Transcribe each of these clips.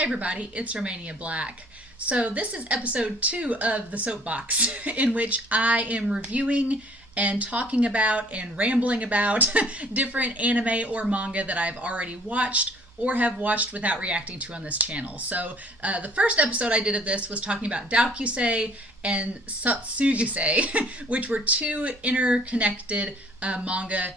Hey everybody, it's Romania Black. So this is episode 2 of the Soapbox, in which I am reviewing and talking about and rambling about different anime or manga that I've already watched or have watched without reacting to on this channel. So the first episode I did of this was talking about Doukyuusei and Sotsugyousei, which were two interconnected manga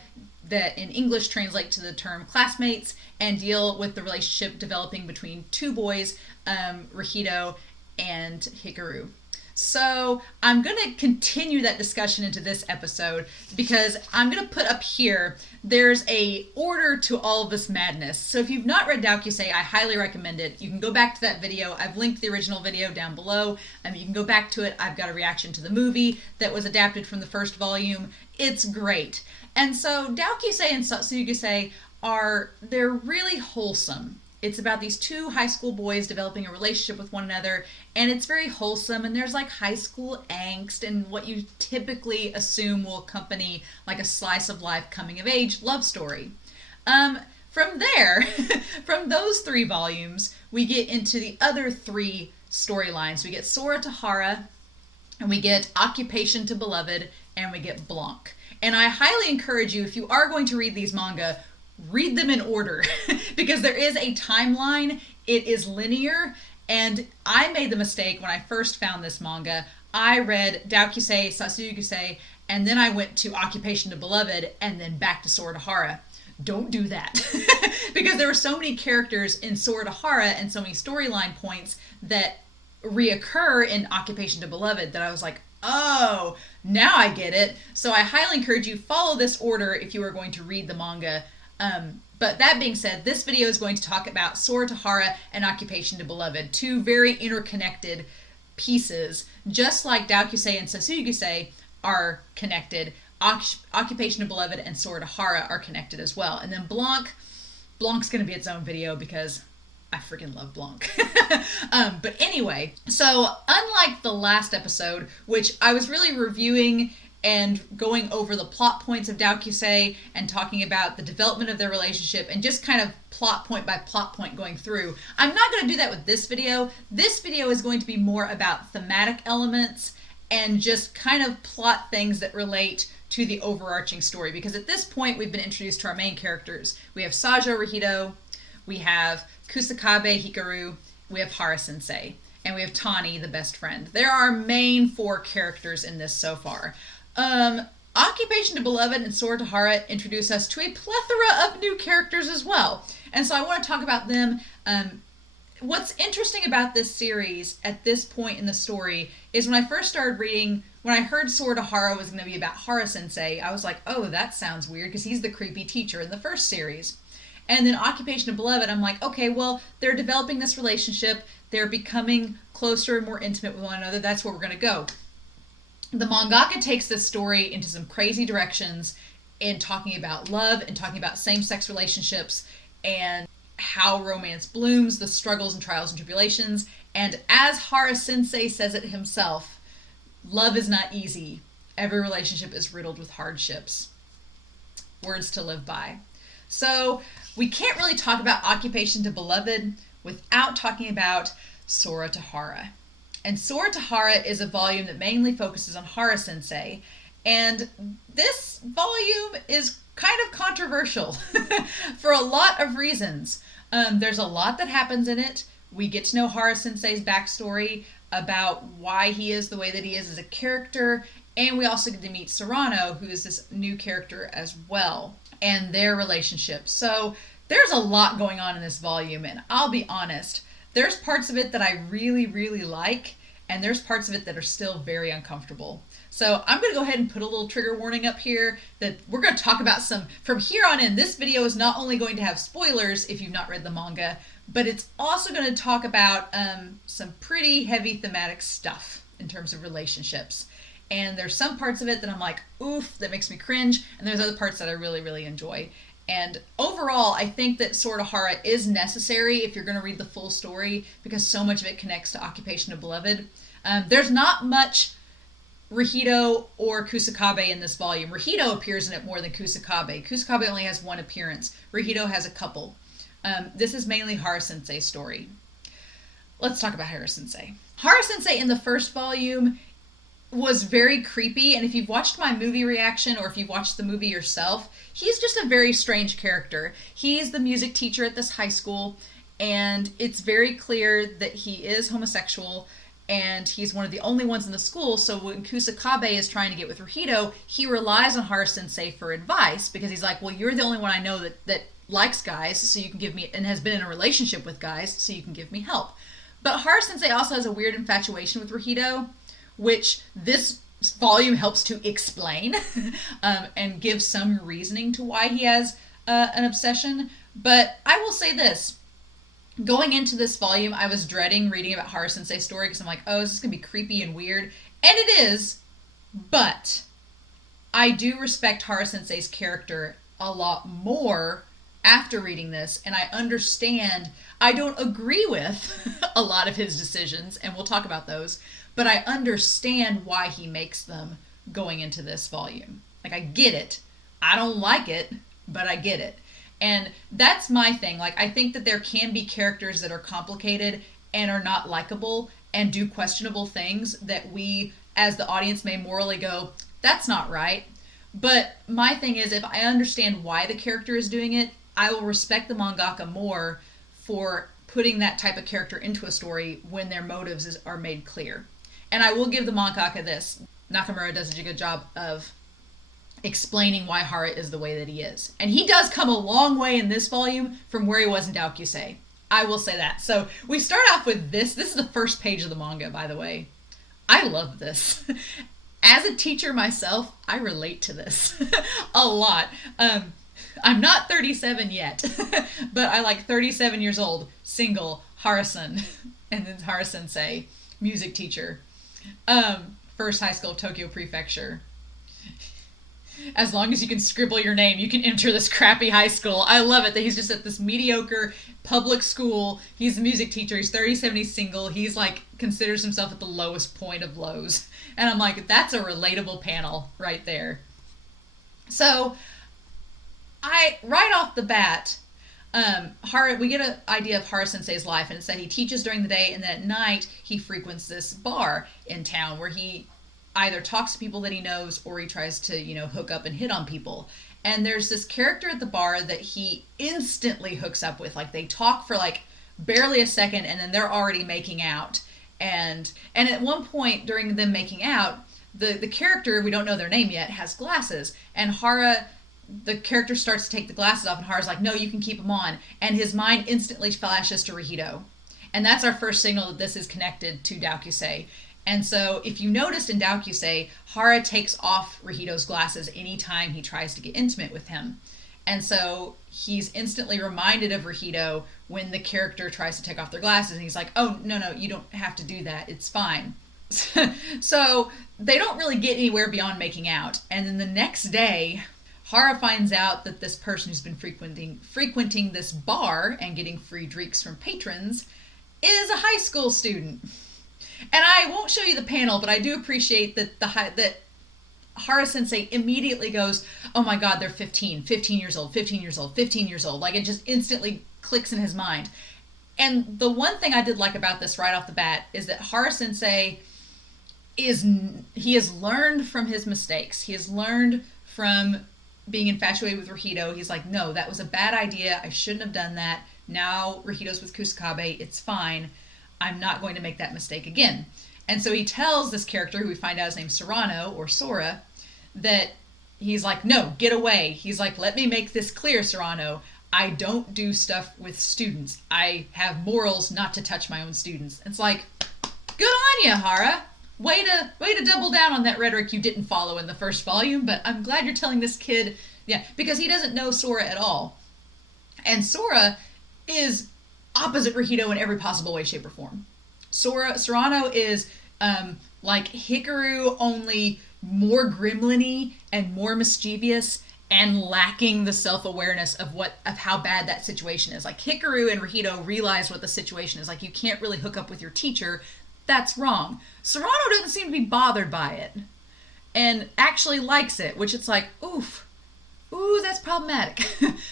that in English translate to the term classmates and deal with the relationship developing between two boys, Rahito and Hikaru. So I'm going to continue that discussion into this episode because I'm going to put up here, there's a order to all of this madness. So if you've not read Doukyuusei, I highly recommend it. You can go back to that video. I've linked the original video down below. You can go back to it. I've got a reaction to the movie that was adapted from the first volume. It's great. And so Doukyuusei and Sotsugyousei they're really wholesome. It's about these two high school boys developing a relationship with one another, and it's very wholesome, and there's like high school angst and what you typically assume will accompany like a slice of life coming of age love story. From there, from those 3 volumes, we get into the other 3 storylines. We get Sora to Hara, and we get Occupation to Beloved, and we get Blanc. And I highly encourage you, if you are going to read these manga, read them in order because there is a timeline. It is linear, and I made the mistake when I first found this manga. I read Doukyuusei, Sotsugyousei, and then I went to Occupation to Beloved, and then back to Sora to Hara. Don't do that because there were so many characters in Sora to Hara and so many storyline points that reoccur in Occupation to Beloved that I was like, oh, now I get it. So I highly encourage you follow this order if you are going to read the manga. But that being said, this video is going to talk about Sora to Hara and Occupation to Beloved, 2 very interconnected pieces, just like Doukyuusei and Sotsugyousei are connected. Occupation to Beloved and Sora to Hara are connected as well. And then Blanc's going to be its own video because I freaking love Blanc. But anyway, so unlike the last episode, which I was really reviewing and going over the plot points of Doukyuusei and talking about the development of their relationship and just kind of plot point by plot point going through, I'm not going to do that with this video. This video is going to be more about thematic elements and just kind of plot things that relate to the overarching story, because at this point we've been introduced to our main characters. We have Sajo Rahito, we have Kusakabe Hikaru, we have Hara Sensei, and we have Tani, the best friend. There are our main 4 characters in this so far. Occupation to Beloved and Sora to Hara introduce us to a plethora of new characters as well. And so I want to talk about them. What's interesting about this series at this point in the story is when I first started reading, when I heard Sora to Hara was going to be about Hara Sensei, I was like, oh, that sounds weird because he's the creepy teacher in the first series. And then Occupation to Beloved, I'm like, okay, well, they're developing this relationship. They're becoming closer and more intimate with one another. That's where we're going to go. The mangaka takes this story into some crazy directions in talking about love and talking about same-sex relationships and how romance blooms, the struggles and trials and tribulations. And as Hara Sensei says it himself, love is not easy. Every relationship is riddled with hardships. Words to live by. So we can't really talk about Occupation to Beloved without talking about Sora to Hara. And Sora to Hara is a volume that mainly focuses on Hara Sensei. And this volume is kind of controversial for a lot of reasons. There's a lot that happens in it. We get to know Hara Sensei's backstory about why he is the way that he is as a character. And we also get to meet Serrano, who is this new character as well, and their relationship. So there's a lot going on in this volume. And I'll be honest, there's parts of it that I really, really like, and there's parts of it that are still very uncomfortable. So I'm going to go ahead and put a little trigger warning up here that we're going to talk about some, from here on in, this video is not only going to have spoilers if you've not read the manga, but it's also going to talk about some pretty heavy thematic stuff in terms of relationships. And there's some parts of it that I'm like, oof, that makes me cringe, and there's other parts that I really, really enjoy. And overall, I think that Sora to Hara is necessary if you're going to read the full story because so much of it connects to Occupation to Beloved. There's not much Rahito or Kusakabe in this volume. Rahito appears in it more than Kusakabe. Kusakabe only has one appearance. Rahito has a couple. This is mainly Hara Sensei's story. let's talk about Hara Sensei. Hara Sensei in the first volume was very creepy, and if you've watched my movie reaction or if you've watched the movie yourself, he's just a very strange character. He's the music teacher at this high school, and it's very clear that he is homosexual, and he's one of the only ones in the school. So when Kusakabe is trying to get with Rahito, he relies on Hara Sensei for advice, because he's like, well, you're the only one I know that likes guys, so you can give me, and has been in a relationship with guys, so you can give me help. But Hara Sensei also has a weird infatuation with Rahito, which this volume helps to explain and give some reasoning to why he has an obsession. But I will say this. Going into this volume, I was dreading reading about Hara Sensei's story, because I'm like, oh, this is going to be creepy and weird. And it is, but I do respect Hara Sensei's character a lot more after reading this, and I understand. I don't agree with a lot of his decisions, and we'll talk about those, but I understand why he makes them going into this volume. Like, I get it. I don't like it, but I get it. And that's my thing. Like, I think that there can be characters that are complicated and are not likable and do questionable things that we, as the audience, may morally go, that's not right. But my thing is, if I understand why the character is doing it, I will respect the mangaka more for putting that type of character into a story when their motives are made clear. And I will give the mangaka this. Nakamura does a good job of explaining why Hara is the way that he is. And he does come a long way in this volume from where he was in Doukyuusei. I will say that. So we start off with this. This is the first page of the manga, by the way. I love this. As a teacher myself, I relate to this a lot. I'm not 37 yet, but I like 37 years old, single, Hara-san, and then Hara Sensei, music teacher, first high school of Tokyo Prefecture. As long as you can scribble your name, you can enter this crappy high school. I love it that he's just at this mediocre public school. He's a music teacher. He's 37. He's single. He's like, considers himself at the lowest point of lows. And I'm like, that's a relatable panel right there. So, right off the bat, we get an idea of Hara Sensei's life, and it's that he teaches during the day, and then at night he frequents this bar in town where he either talks to people that he knows or he tries to, hook up and hit on people. And there's this character at the bar that he instantly hooks up with. Like, they talk for like barely a second, and then they're already making out. And at one point during them making out, the character, we don't know their name yet, has glasses, and the character starts to take the glasses off, and Hara's like, no, you can keep them on. And his mind instantly flashes to Rahito. And that's our first signal that this is connected to Doukyuusei. And so if you noticed in Doukyuusei, Hara takes off Rahito's glasses anytime he tries to get intimate with him. And so he's instantly reminded of Rahito when the character tries to take off their glasses. And he's like, oh, no, you don't have to do that. It's fine. So they don't really get anywhere beyond making out. And then the next day, Hara finds out that this person who's been frequenting this bar and getting free drinks from patrons is a high school student. And I won't show you the panel, but I do appreciate that Hara Sensei immediately goes, oh my god, they're 15 years old, 15 years old, 15 years old. Like, it just instantly clicks in his mind. And the one thing I did like about this right off the bat is that Hara Sensei he has learned from his mistakes. He has learned from being infatuated with Rahito. He's like, no, that was a bad idea. I shouldn't have done that. Now Rahito's with Kusakabe. It's fine. I'm not going to make that mistake again. And so he tells this character, who we find out is named Serrano, or Sora, that he's like, no, get away. He's like, let me make this clear, Serrano. I don't do stuff with students. I have morals not to touch my own students. It's like, good on you, Hara. Way to double down on that rhetoric you didn't follow in the first volume, but I'm glad you're telling this kid, because he doesn't know Sora at all. And Sora is opposite Rahito in every possible way, shape, or form. Serrano is like Hikaru, only more gremlin-y and more mischievous and lacking the self-awareness of how bad that situation is. Like, Hikaru and Rahito realize what the situation is. Like, you can't really hook up with your teacher. That's wrong. Serrano doesn't seem to be bothered by it and actually likes it, which it's like, oof, ooh, that's problematic.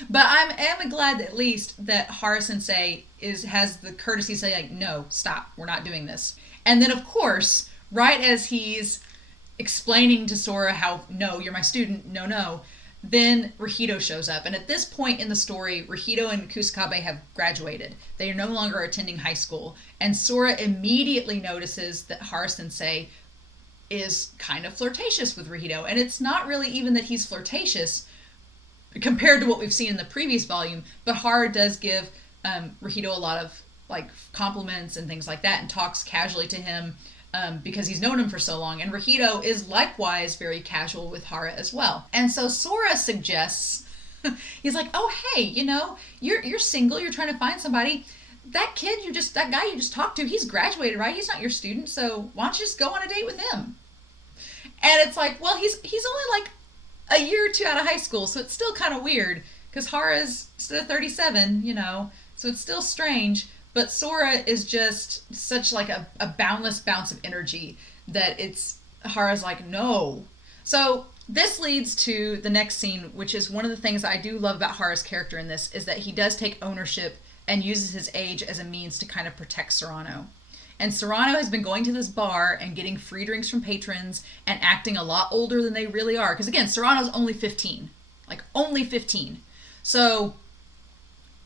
But I am glad at least that Hara Sensei has the courtesy to say, like, no, stop, we're not doing this. And then, of course, right as he's explaining to Sora how, no, you're my student, no, then Rahido shows up. And at this point in the story, Rahido and Kusakabe have graduated. They are no longer attending high school. And Sora immediately notices that Hara Sensei is kind of flirtatious with Rahido. And it's not really even that he's flirtatious compared to what we've seen in the previous volume, but Hara does give Rahido a lot of like compliments and things like that and talks casually to him because he's known him for so long. And Rahido is likewise very casual with Hara as well. And so Sora suggests, he's like, oh, hey, you're single, you're trying to find somebody. That guy you just talked to, he's graduated, right? He's not your student, so why don't you just go on a date with him? And it's like, well, he's only like a year or two out of high school, so it's still kind of weird because Hara's still 37, so it's still strange. But Sora is just such like a boundless bounce of energy that Hara's like, no. So this leads to the next scene, which is one of the things I do love about Hara's character in this, is that he does take ownership and uses his age as a means to kind of protect Serrano. And Serrano has been going to this bar and getting free drinks from patrons and acting a lot older than they really are. Because again, Serrano's only 15. Like, only 15. So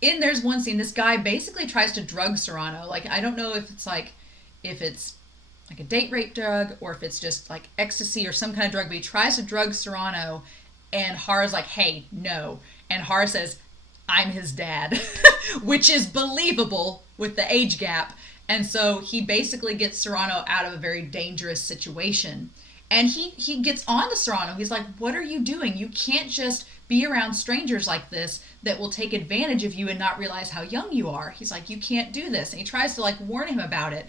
there's one scene, this guy basically tries to drug Serrano. Like, I don't know if it's like a date rape drug or if it's just like ecstasy or some kind of drug, but he tries to drug Serrano and Hara's like, hey, no. And Hara says, I'm his dad, which is believable with the age gap. And so he basically gets Serrano out of a very dangerous situation. And he gets on to Serrano. He's like, what are you doing? You can't just be around strangers like this that will take advantage of you and not realize how young you are. He's like, you can't do this. And he tries to like warn him about it.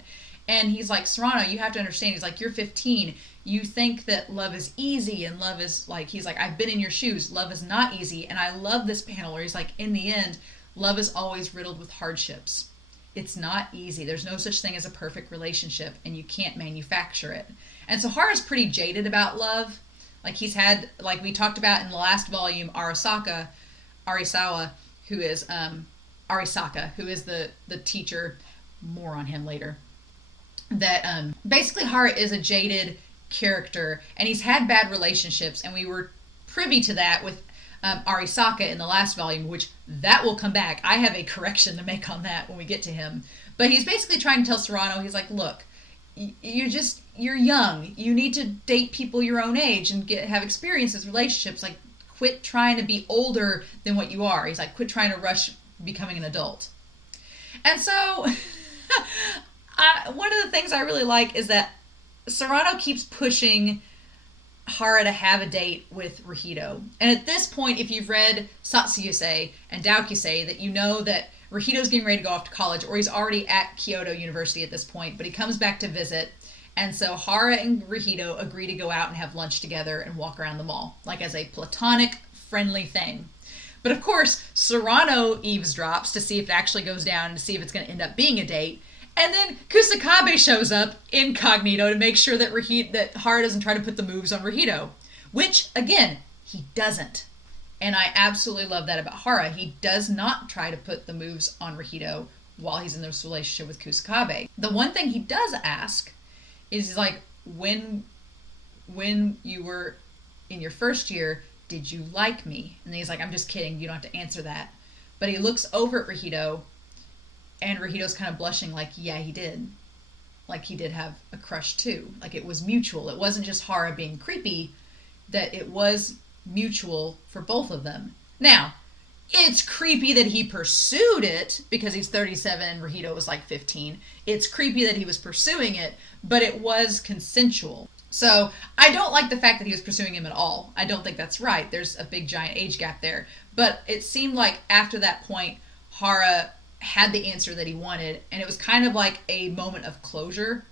And he's like, Serrano, you have to understand. He's like, you're 15. You think that love is easy and love is like, he's like, I've been in your shoes. Love is not easy. And I love this panel where he's like, in the end, love is always riddled with hardships. It's not easy. There's no such thing as a perfect relationship and you can't manufacture it. And so Hara's pretty jaded about love. Like he's had, like we talked about in the last volume, Arisaka, who is the teacher. More on him later. That basically Hara is a jaded character and he's had bad relationships, and we were privy to that with Arisaka in the last volume, which that will come back. I have a correction to make on that when we get to him. But he's basically trying to tell Serrano, he's like, look, you're young. You need to date people your own age and have experiences, relationships. Like, quit trying to be older than what you are. He's like, quit trying to rush becoming an adult. And so one of the things I really like is that Serrano keeps pushing Hara to have a date with Rahido. And at this point, if you've read Sotsugyousei and Doukyuusei, that you know that Rahido's getting ready to go off to college, or he's already at Kyoto University at this point, but he comes back to visit. And so Hara and Rahido agree to go out and have lunch together and walk around the mall, like as a platonic, friendly thing. But of course, Serrano eavesdrops to see if it actually goes down and to see if it's going to end up being a date. And then Kusakabe shows up incognito to make sure that Hara doesn't try to put the moves on Rahido. Which, again, he doesn't. And I absolutely love that about Hara. He does not try to put the moves on Rahido while he's in this relationship with Kusakabe. The one thing he does ask is like, when you were in your first year, did you like me? And he's like, I'm just kidding. You don't have to answer that. But he looks over at Rahido, and Rahido's kind of blushing like, yeah, he did. Like, he did have a crush too. Like, it was mutual. It wasn't just Hara being creepy, that it was mutual for both of them. Now, it's creepy that he pursued it because he's 37 and Rahido was like 15. It's creepy that he was pursuing it, but it was consensual. So I don't like the fact that he was pursuing him at all. I don't think that's right. There's a big giant age gap there. But it seemed like after that point, Hara had the answer that he wanted, and it was kind of like a moment of closure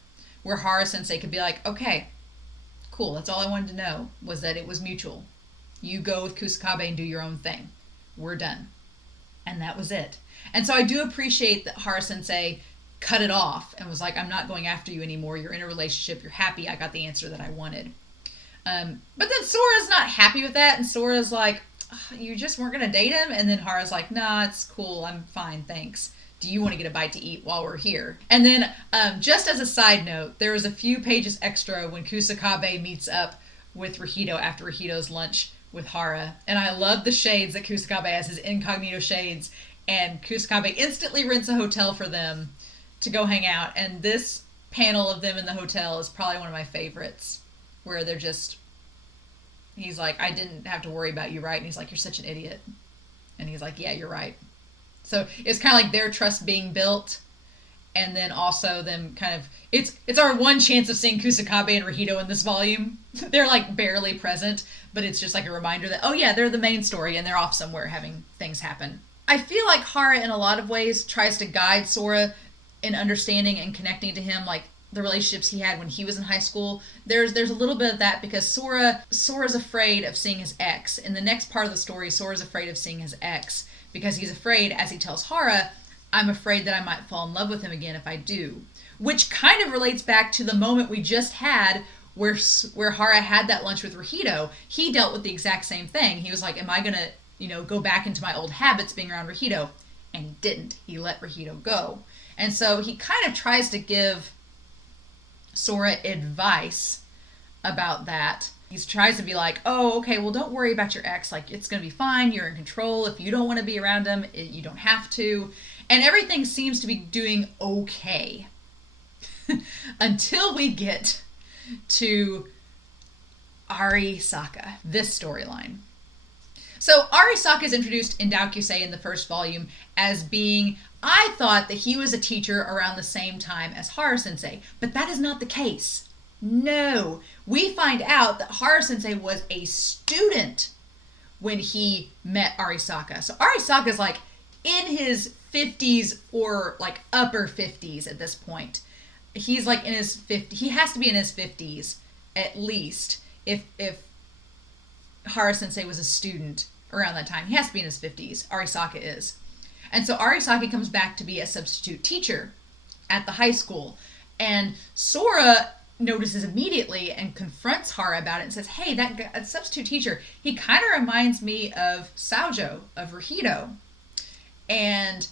where Hara Sensei could be like, okay, cool, that's all I wanted to know, was that it was mutual. You go with Kusakabe and do your own thing. We're done. And that was it. And so I do appreciate that Hara Sensei cut it off and was like, I'm not going after you anymore. You're in a relationship. You're happy. I got the answer that I wanted. But then Sora's not happy with that. And Sora's like, you just weren't going to date him? And then Hara's like, nah, it's cool. I'm fine. Thanks. Do you want to get a bite to eat while we're here? And then, just as a side note, there was a few pages extra when Kusakabe meets up with Rahido after Rahido's lunch with Hara. And I love the shades that Kusakabe has, his incognito shades. And Kusakabe instantly rents a hotel for them to go hang out. And this panel of them in the hotel is probably one of my favorites, where they're just, he's like, I didn't have to worry about you, right? And he's like, you're such an idiot. And he's like, yeah, you're right. So it's kind of like their trust being built, and then also them kind of, it's our one chance of seeing Kusakabe and Rahido in this volume. They're like barely present, but it's just like a reminder that, oh yeah, they're the main story and they're off somewhere having things happen. I feel like Hara in a lot of ways tries to guide Sora in understanding and connecting to him, like the relationships he had when he was in high school. There's a little bit of that because Sora's afraid of seeing his ex. In the next part of the story, Sora's afraid of seeing his ex because he's afraid, as he tells Hara, I'm afraid that I might fall in love with him again if I do. Which kind of relates back to the moment we just had where Hara had that lunch with Rahido. He dealt with the exact same thing. He was like, am I going to, go back into my old habits being around Rahido? And he didn't. He let Rahido go. And so he kind of tries to give Sora advice about that. He tries to be like, oh, okay, well, don't worry about your ex. Like, it's going to be fine. You're in control. If you don't want to be around him, you don't have to. And everything seems to be doing okay. Until we get to Arisaka, this storyline. So Arisaka is introduced in Doukyuusei in the first volume as being, I thought that he was a teacher around the same time as Hara-sensei, but that is not the case. No, we find out that Hara-sensei was a student when he met Arisaka. So Arisaka's like in his 50s or like upper 50s at this point. He's like in his 50s. He has to be in his 50s at least if Hara-sensei was a student around that time. He has to be in his 50s. Arisaka is. And so Arisaka comes back to be a substitute teacher at the high school. And Sora notices immediately and confronts Hara about it and says, hey, that substitute teacher, he kind of reminds me of Saojo, of Rahido. And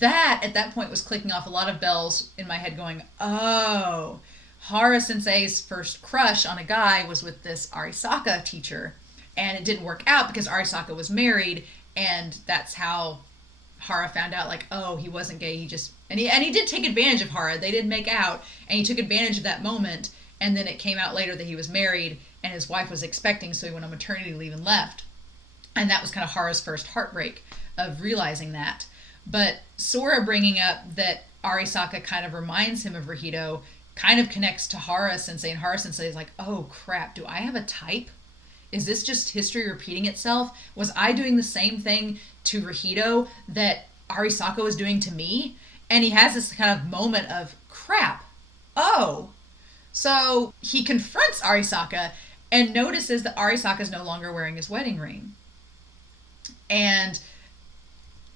that, at that point, was clicking off a lot of bells in my head going, oh, Hara-sensei's first crush on a guy was with this Arisaka teacher. And it didn't work out because Arisaka was married, and that's how Hara found out, like, oh, he wasn't gay. He did take advantage of Hara. They did make out, and he took advantage of that moment. And then it came out later that he was married, and his wife was expecting, so he went on maternity leave and left. And that was kind of Hara's first heartbreak of realizing that. But Sora bringing up that Arisaka kind of reminds him of Rahido kind of connects to Hara-sensei, and Hara-sensei is like, oh crap, do I have a type? Is this just history repeating itself? Was I doing the same thing to Rahido that Arisaka was doing to me? And he has this kind of moment of, crap, oh. So he confronts Arisaka and notices that Arisaka is no longer wearing his wedding ring. And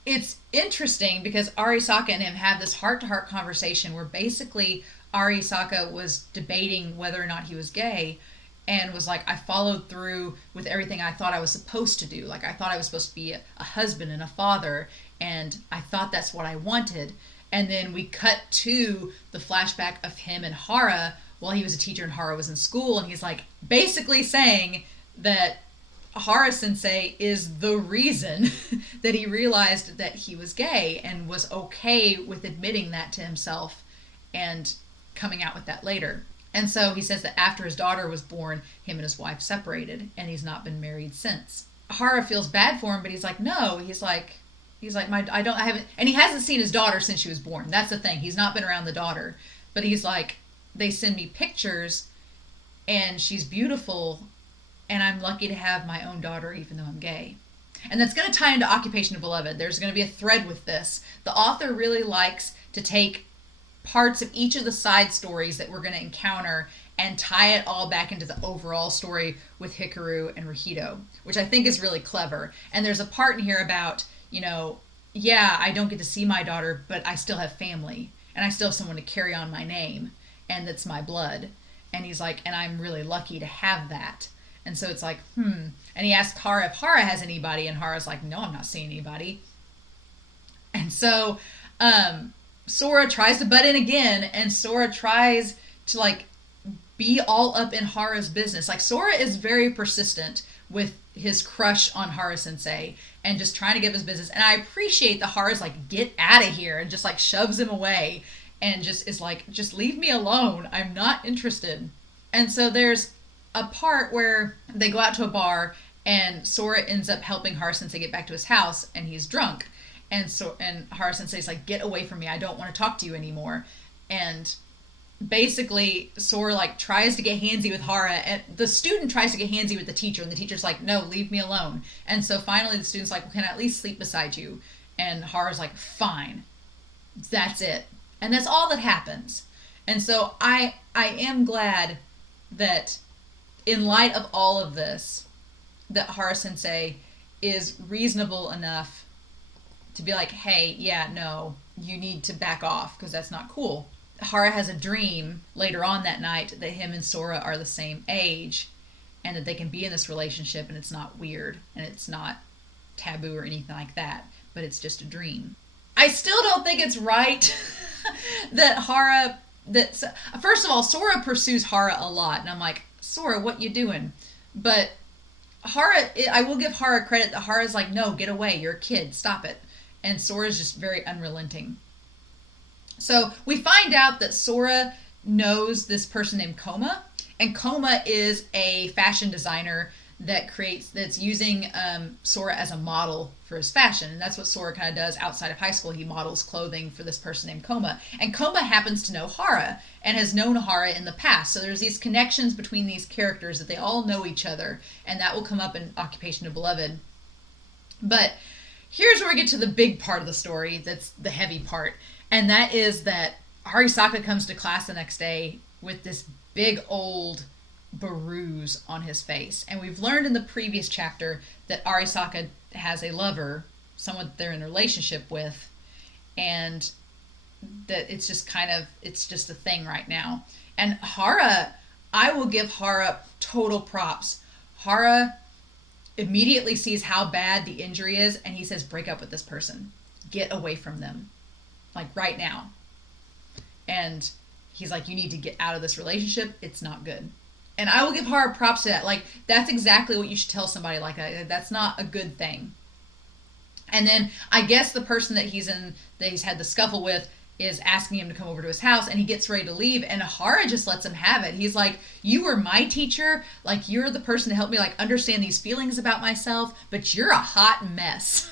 it's interesting because Arisaka and him have this heart-to-heart conversation where basically Arisaka was debating whether or not he was gay, and was like, I followed through with everything I thought I was supposed to do. Like, I thought I was supposed to be a husband and a father, and I thought that's what I wanted. And then we cut to the flashback of him and Hara while he was a teacher and Hara was in school, and he's like basically saying that Hara-sensei is the reason that he realized that he was gay and was okay with admitting that to himself and coming out with that later. And so he says that after his daughter was born, him and his wife separated, and he's not been married since. Hara feels bad for him, but he's like, no, he's like, I haven't, and he hasn't seen his daughter since she was born. That's the thing. He's not been around the daughter, but he's like, they send me pictures, and she's beautiful, and I'm lucky to have my own daughter, even though I'm gay. And that's going to tie into Occupation of Beloved. There's going to be a thread with this. The author really likes to take parts of each of the side stories that we're going to encounter and tie it all back into the overall story with Hikaru and Rahido, which I think is really clever. And there's a part in here about, yeah, I don't get to see my daughter, but I still have family, and I still have someone to carry on my name, and that's my blood. And he's like, and I'm really lucky to have that. And so it's like, And he asks Hara if Hara has anybody, and Hara's like, no, I'm not seeing anybody. And so Sora tries to butt in again, and Sora tries to like be all up in Hara's business. Like, Sora is very persistent with his crush on Hara Sensei and just trying to get his business. And I appreciate that Hara's like, get out of here, and just like shoves him away and just is like, just leave me alone. I'm not interested. And so there's a part where they go out to a bar, and Sora ends up helping Hara Sensei get back to his house, and he's drunk. And Hara Sensei's like, get away from me. I don't want to talk to you anymore. And basically Sora like tries to get handsy with Hara, and the student tries to get handsy with the teacher, and the teacher's like, no, leave me alone. And so finally the student's like, well, can I at least sleep beside you? And Hara's like, fine. That's it. And that's all that happens. And so I am glad that in light of all of this, that Hara Sensei is reasonable enough to be like, hey, yeah, no, you need to back off, because that's not cool. Hara has a dream later on that night that him and Sora are the same age, and that they can be in this relationship, and it's not weird, and it's not taboo or anything like that, but it's just a dream. I still don't think it's right that first of all, Sora pursues Hara a lot, and I'm like, Sora, what you doing? But Hara, I will give Hara credit that Hara's like, no, get away, you're a kid, stop it. And Sora's just very unrelenting. So we find out that Sora knows this person named Koma, and Koma is a fashion designer that's using Sora as a model for his fashion. And that's what Sora kind of does outside of high school. He models clothing for this person named Koma. And Koma happens to know Hara and has known Hara in the past. So there's these connections between these characters that they all know each other. And that will come up in Occupation of Beloved. But here's where we get to the big part of the story. That's the heavy part. And that is that Arisaka comes to class the next day with this big old bruise on his face. And we've learned in the previous chapter that Arisaka has a lover, someone they're in a relationship with, and that it's just a thing right now. And Hara, I will give Hara total props. Hara immediately sees how bad the injury is, and he says, break up with this person. Get away from them. Like, right now. And he's like, you need to get out of this relationship. It's not good. And I will give Hara props to that. Like, that's exactly what you should tell somebody like that. That's not a good thing. And then I guess the person that he's had the scuffle with is asking him to come over to his house, and he gets ready to leave, and Hara just lets him have it. He's like, you were my teacher. Like, you're the person to help me like understand these feelings about myself, but you're a hot mess.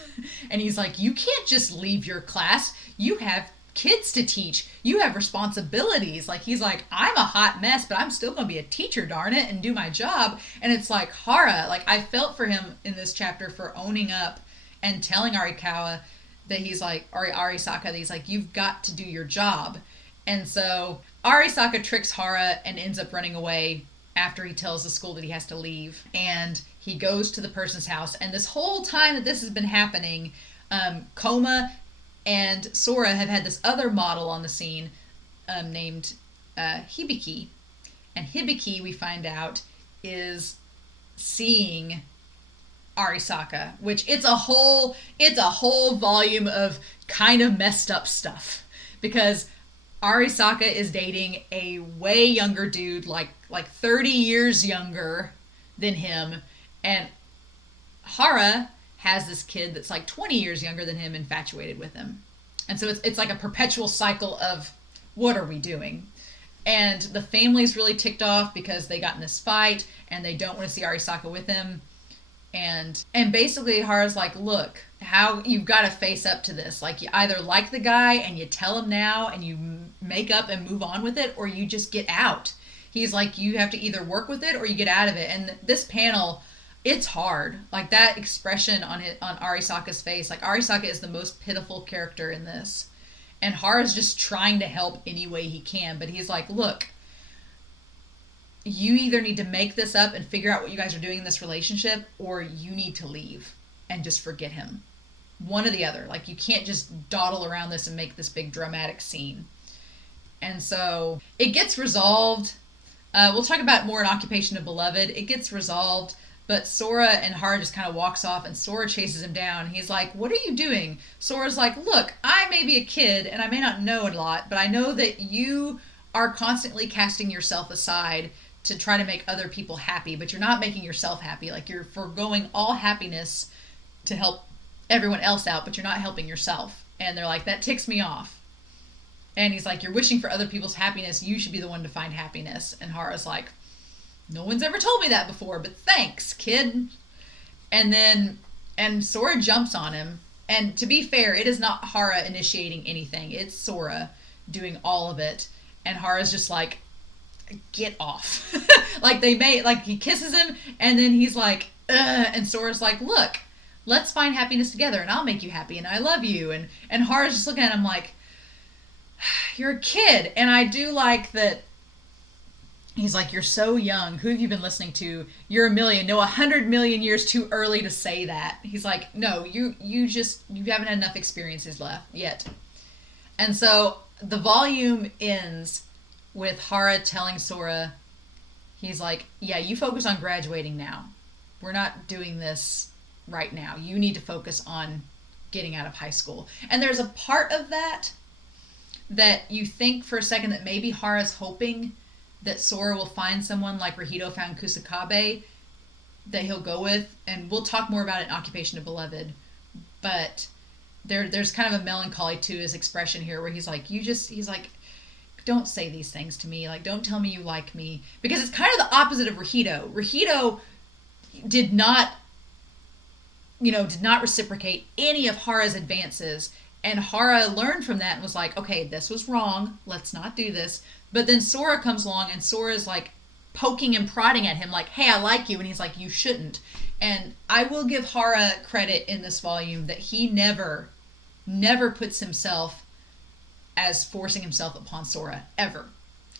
And he's like, you can't just leave your class. You have kids to teach. You have responsibilities. Like, he's like, I'm a hot mess, but I'm still going to be a teacher, darn it, and do my job. And it's like, Hara, like, I felt for him in this chapter for owning up and telling Arisaka that he's like, Arisaka, that he's like, you've got to do your job. And so Arisaka tricks Hara and ends up running away after he tells the school that he has to leave. And he goes to the person's house. And this whole time that this has been happening, Koma and Sora have had this other model on the scene named Hibiki. And Hibiki, we find out, is seeing Arisaka, which it's a whole volume of kind of messed up stuff, because Arisaka is dating a way younger dude, like 30 years younger than him, and Hara has this kid that's like 20 years younger than him, infatuated with him. And so it's like a perpetual cycle of, what are we doing? And the family's really ticked off because they got in this fight and they don't want to see Arisaka with him. And basically Hara's like, look, how you've got to face up to this. Like, you either like the guy and you tell him now and you make up and move on with it, or you just get out. He's like, you have to either work with it or you get out of it. And this panel, it's hard. Like, that expression on Arisaka's face, like, Arisaka is the most pitiful character in this. And Hara's just trying to help any way he can. But he's like, look, you either need to make this up and figure out what you guys are doing in this relationship, or you need to leave and just forget him. One or the other. Like, you can't just dawdle around this and make this big dramatic scene. And so it gets resolved. We'll talk about more in Occupation of Beloved. It gets resolved, but Sora and Hara just kind of walks off, and Sora chases him down. He's like, "What are you doing?" Sora's like, "Look, I may be a kid, and I may not know a lot, but I know that you are constantly casting yourself aside to try to make other people happy, but you're not making yourself happy. Like, you're foregoing all happiness to help everyone else out, but you're not helping yourself." And they're like, "That ticks me off." And he's like, "You're wishing for other people's happiness. You should be the one to find happiness." And Hara's like, "No one's ever told me that before, but thanks, kid." And Sora jumps on him. And to be fair, it is not Hara initiating anything. It's Sora doing all of it. And Hara's just like, "Get off." Like he kisses him, and then he's like, "Ugh." And Sora's like, "Look, let's find happiness together, and I'll make you happy, and I love you." And Hara's just looking at him like, "You're a kid." And I do like that he's like, "You're so young. Who have you been listening to? You're a million. No, 100 million years too early to say that." He's like, "No, you haven't had enough experiences left yet." And so the volume ends with Hara telling Sora, he's like, "Yeah, you focus on graduating now. We're not doing this right now. You need to focus on getting out of high school." And there's a part of that you think for a second that maybe Hara's hoping that Sora will find someone like Rahito found Kusakabe that he'll go with. And we'll talk more about it in Occupation of Beloved. But there's kind of a melancholy to his expression here where he's like, he's like, "Don't say these things to me. Like, don't tell me you like me." Because it's kind of the opposite of Rahito. Rahito did not reciprocate any of Hara's advances. And Hara learned from that and was like, "Okay, this was wrong. Let's not do this." But then Sora comes along, and Sora's like poking and prodding at him like, "Hey, I like you." And he's like, "You shouldn't." And I will give Hara credit in this volume that he never puts himself as forcing himself upon Sora, ever.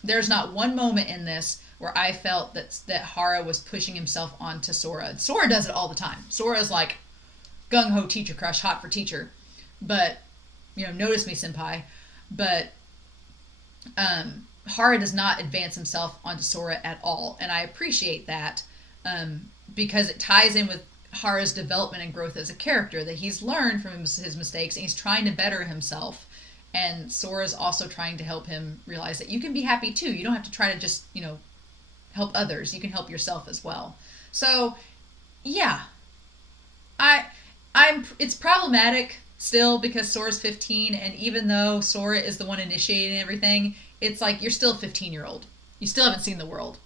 There's not one moment in this where I felt that Hara was pushing himself onto Sora. Sora does it all the time. Sora's like gung-ho teacher crush, hot for teacher. But, notice me, senpai. But Hara does not advance himself onto Sora at all. And I appreciate that because it ties in with Hara's development and growth as a character, that he's learned from his mistakes and he's trying to better himself. And Sora's also trying to help him realize that you can be happy too. You don't have to try to just, help others. You can help yourself as well. So, yeah. It's problematic still because Sora's 15, and even though Sora is the one initiating everything, it's like you're still a 15-year-old. You still haven't seen the world.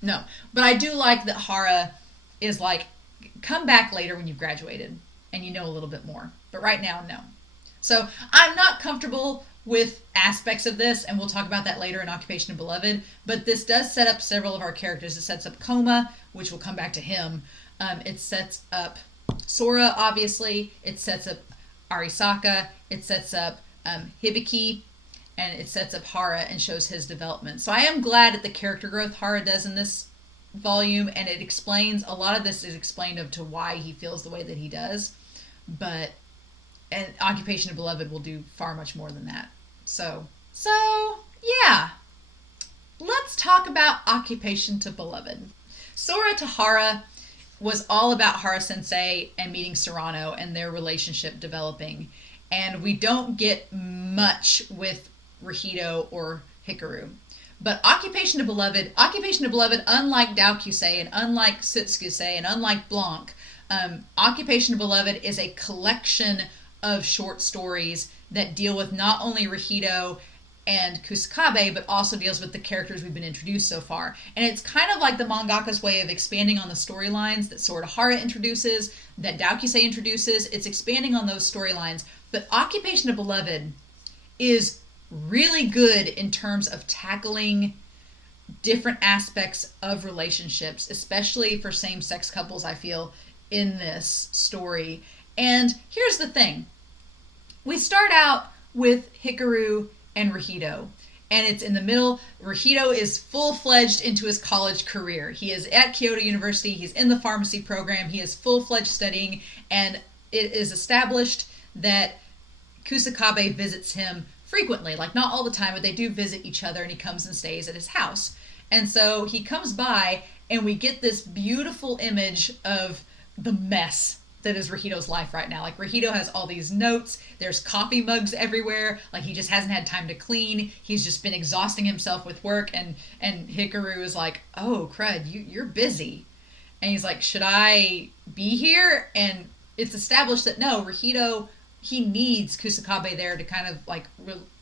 No. But I do like that Hara is like, come back later when you've graduated and you know a little bit more. But right now, no. So I'm not comfortable with aspects of this, and we'll talk about that later in Occupation of Beloved, but this does set up several of our characters. It sets up Koma, which will come back to him. It sets up Sora, obviously. It sets up Arisaka. It sets up Hibiki, and it sets up Hara and shows his development. So I am glad at the character growth Hara does in this volume, and it explains, a lot of this is explained of to why he feels the way that he does, and Occupation of Beloved will do far much more than that. So yeah. Let's talk about Occupation to Beloved. Sora to Hara was all about Hara Sensei and meeting Serrano and their relationship developing. And we don't get much with Rahito or Hikaru. But Occupation of Beloved, unlike Doukyuusei and unlike Sotsugyousei and unlike Blanc, Occupation of Beloved is a collection of short stories that deal with not only Rahito and Kusakabe, but also deals with the characters we've been introduced so far. And it's kind of like the mangaka's way of expanding on the storylines that Sora Hara introduces, that Doukyuusei introduces. It's expanding on those storylines. But Occupation of Beloved is really good in terms of tackling different aspects of relationships, especially for same-sex couples, I feel, in this story. And here's the thing. We start out with Hikaru and Rahito, and it's in the middle. Rahito is full-fledged into his college career. He is at Kyoto University. He's in the pharmacy program. He is full-fledged studying, and it is established that Kusakabe visits him frequently, like not all the time, but they do visit each other, and he comes and stays at his house. And so he comes by, and we get this beautiful image of the mess that is Rahito's life right now. Like, Rahito has all these notes, there's coffee mugs everywhere, like he just hasn't had time to clean, he's just been exhausting himself with work, and Hikaru is like, oh crud, you're busy. And he's like, should I be here? And it's established that no, Rahito, he needs Kusakabe there to kind of like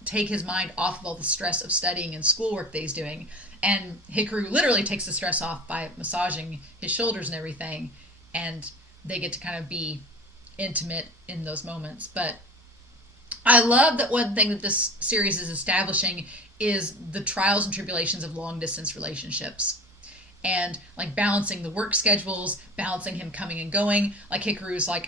take his mind off of all the stress of studying and schoolwork that he's doing. And Hikaru literally takes the stress off by massaging his shoulders and everything, and they get to kind of be intimate in those moments. But I love that one thing that this series is establishing is the trials and tribulations of long distance relationships. And like balancing the work schedules, balancing him coming and going. Like Hikaru's like,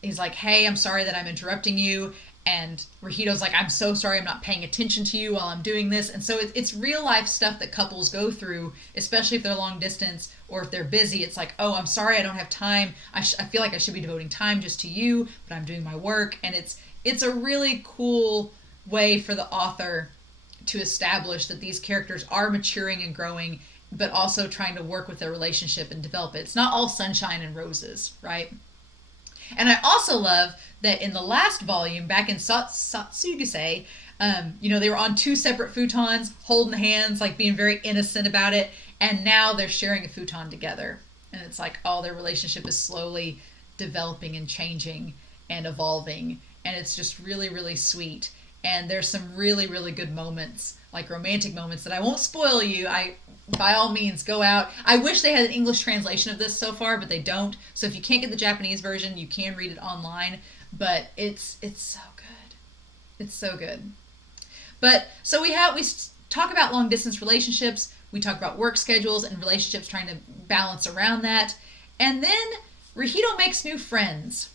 he's like, hey, I'm sorry that I'm interrupting you. And Rahito's like, I'm so sorry I'm not paying attention to you while I'm doing this. And so it's real life stuff that couples go through, especially if they're long distance or if they're busy. It's like, oh, I'm sorry I don't have time. I feel like I should be devoting time just to you, but I'm doing my work. And it's a really cool way for the author to establish that these characters are maturing and growing, but also trying to work with their relationship and develop it. It's not all sunshine and roses, right? And I also love that in the last volume, back in Sotsugyousei, they were on two separate futons, holding hands, like being very innocent about it. And now they're sharing a futon together. And it's like, oh, their relationship is slowly developing and changing and evolving. And it's just really, really sweet. And there's some really, really good moments, like romantic moments that I won't spoil you. By all means, go out. I wish they had an English translation of this so far, but they don't. So if you can't get the Japanese version, you can read it online. But it's so good. It's so good. But so we talk about long distance relationships. We talk about work schedules and relationships, trying to balance around that. And then Rahito makes new friends.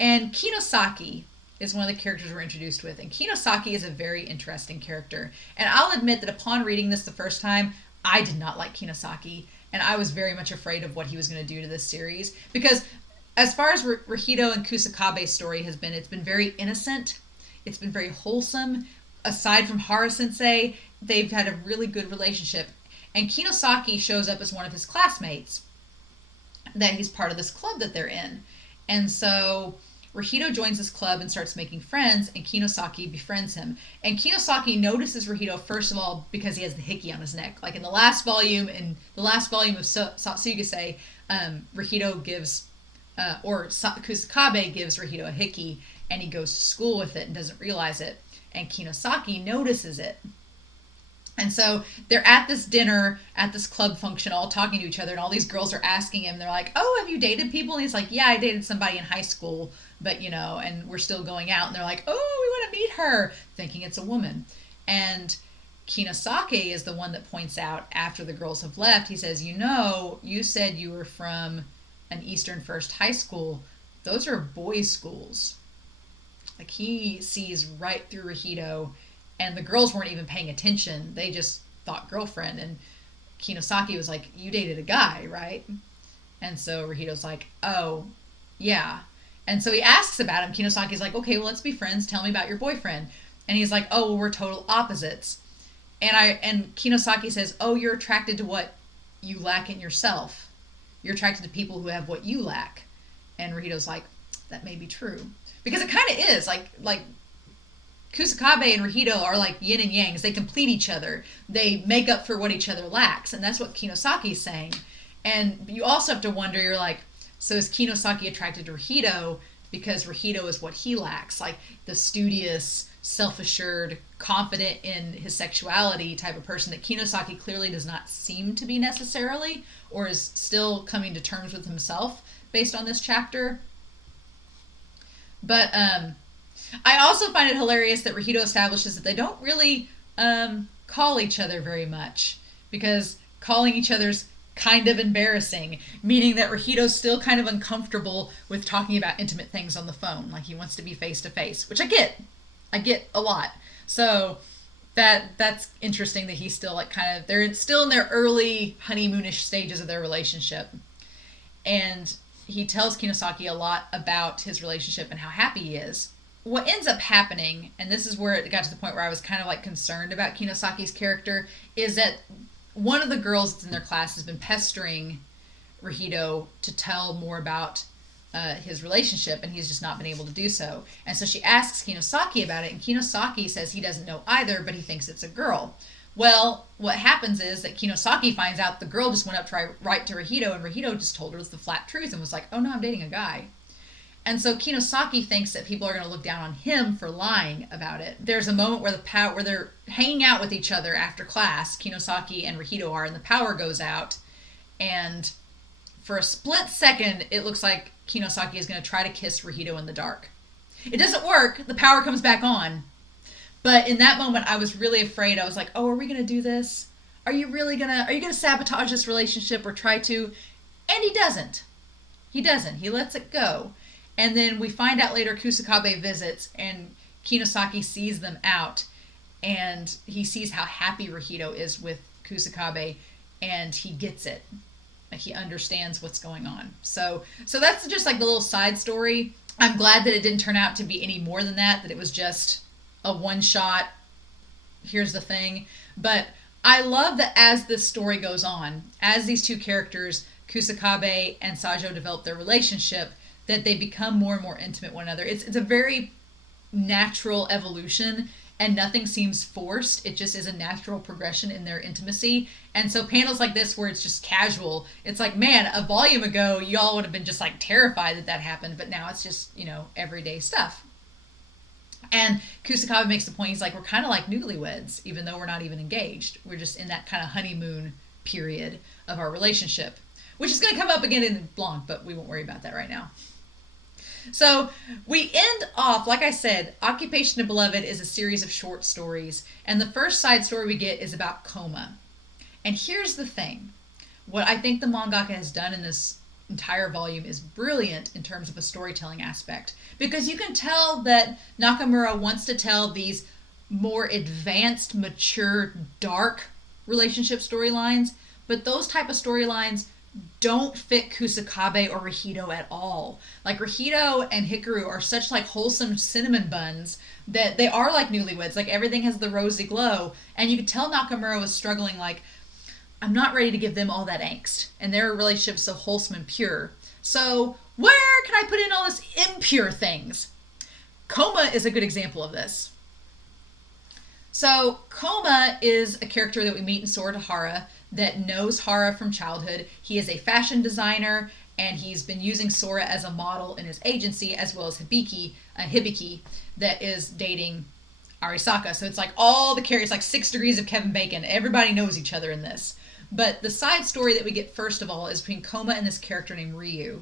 And Kinosaki is one of the characters we're introduced with. And Kinosaki is a very interesting character. And I'll admit that upon reading this the first time, I did not like Kinosaki. And I was very much afraid of what he was going to do to this series. Because as far as Rahito and Kusakabe's story has been, it's been very innocent. It's been very wholesome. Aside from Hara Sensei, they've had a really good relationship. And Kinosaki shows up as one of his classmates, that he's part of this club that they're in. And so Rahito joins this club and starts making friends, and Kinosaki befriends him. And Kinosaki notices Rahito, first of all, because he has the hickey on his neck. Like in the last volume of Sotsugyousei, Rahito gives, Kusakabe gives Rahito a hickey, and he goes to school with it and doesn't realize it. And Kinosaki notices it. And so they're at this dinner, at this club function, all talking to each other, and all these girls are asking him, they're like, oh, have you dated people? And he's like, yeah, I dated somebody in high school, but, and we're still going out. And they're like, oh, we want to meet her, thinking it's a woman. And Kinosaki is the one that points out, after the girls have left, he says, you said you were from an Eastern First high school. Those are boys' schools. Like, he sees right through Rahito. And the girls weren't even paying attention. They just thought girlfriend. And Kinosaki was like, you dated a guy, right? And so Rahito's like, oh, yeah. And so he asks about him. Kinosaki's like, okay, well, let's be friends. Tell me about your boyfriend. And he's like, oh, well, we're total opposites. And Kinosaki says, oh, you're attracted to what you lack in yourself. You're attracted to people who have what you lack. And Rahito's like, that may be true. Because it kind of is. Like Kusakabe and Rahito are like yin and yangs. They complete each other. They make up for what each other lacks. And that's what Kinosaki's saying. And you also have to wonder, you're like, so is Kinosaki attracted to Rahito because Rahito is what he lacks? Like the studious, self-assured, confident in his sexuality type of person that Kinosaki clearly does not seem to be necessarily, or is still coming to terms with himself based on this chapter. But I also find it hilarious that Rahito establishes that they don't really call each other very much, because calling each other's kind of embarrassing, meaning that Rahito's still kind of uncomfortable with talking about intimate things on the phone. Like, he wants to be face to face, which I get a lot. So that's interesting that he's still like kind of, they're still in their early honeymoonish stages of their relationship. And he tells Kinosaki a lot about his relationship and how happy he is. What ends up happening, and this is where it got to the point where I was kind of like concerned about Kinosaki's character, is that one of the girls that's in their class has been pestering Rahito to tell more about his relationship, and he's just not been able to do so. And so she asks Kinosaki about it, and Kinosaki says he doesn't know either, but he thinks it's a girl. Well, what happens is that Kinosaki finds out the girl just went up to write to Rahito, and Rahito just told her the flat truth and was like, oh no, I'm dating a guy. And so Kinosaki thinks that people are going to look down on him for lying about it. There's a moment where where they're hanging out with each other after class, Kinosaki and Rahito are, and the power goes out, and for a split second, it looks like Kinosaki is going to try to kiss Rahito in the dark. It doesn't work. The power comes back on. But in that moment, I was really afraid. I was like, oh, are we going to do this? Are you going to sabotage this relationship or try to? And he doesn't. He doesn't. He lets it go. And then we find out later Kusakabe visits, and Kinosaki sees them out, and he sees how happy Rahito is with Kusakabe, and he gets it. Like, he understands what's going on. So that's just like the little side story. I'm glad that it didn't turn out to be any more than that it was just a one shot, here's the thing. But I love that as this story goes on, as these two characters, Kusakabe and Sajo, develop their relationship, that they become more and more intimate with one another. It's a very natural evolution, and nothing seems forced. It just is a natural progression in their intimacy. And so panels like this where it's just casual, it's like, man, a volume ago, y'all would have been just like terrified that happened, but now it's just, everyday stuff. And Kusakabe makes the point, he's like, we're kind of like newlyweds, even though we're not even engaged. We're just in that kind of honeymoon period of our relationship, which is going to come up again in Blanc, but we won't worry about that right now. So we end off, like I said, Occupation of Beloved is a series of short stories, and the first side story we get is about coma. And here's the thing. What I think the mangaka has done in this entire volume is brilliant in terms of a storytelling aspect, because you can tell that Nakamura wants to tell these more advanced, mature, dark relationship storylines, but those type of storylines don't fit Kusakabe or Rahito at all. Like, Rahito and Hikaru are such like wholesome cinnamon buns that they are like newlyweds. Like, everything has the rosy glow, and you could tell Nakamura was struggling, like, I'm not ready to give them all that angst, and their relationship's so wholesome and pure. So where can I put in all this impure things? Coma is a good example of this. So Coma is a character that we meet in Sora to Hara that knows Hara from childhood. He is a fashion designer, and he's been using Sora as a model in his agency, as well as Hibiki, that is dating Arisaka. So it's like all the characters, like 6 degrees of Kevin Bacon. Everybody knows each other in this. But the side story that we get first of all is between Coma and this character named Ryu.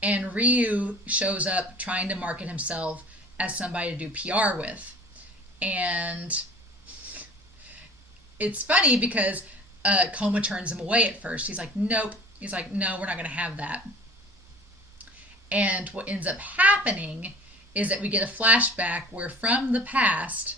And Ryu shows up trying to market himself as somebody to do PR with. And it's funny because Coma turns him away at first. He's like, nope. He's like, no, we're not going to have that. And what ends up happening is that we get a flashback where from the past,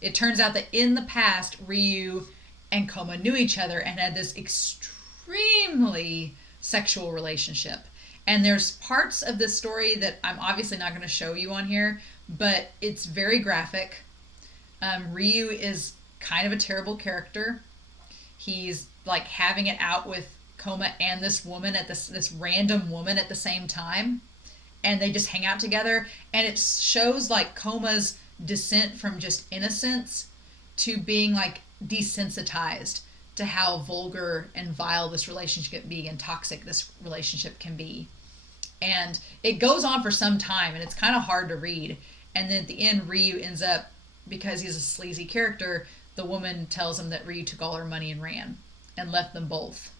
it turns out that in the past, Ryu and Coma knew each other and had this extremely sexual relationship. And there's parts of this story that I'm obviously not going to show you on here, but it's very graphic. Ryu is kind of a terrible character. He's like having it out with Coma and this woman at this random woman at the same time, and they just hang out together, and it shows like Coma's descent from just innocence to being like desensitized to how vulgar and vile this relationship can be and toxic this relationship can be. And it goes on for some time, and it's kind of hard to read. And then at the end, Ryu ends up, because he's a sleazy character, the woman tells him that Ryu took all her money and ran and left them both.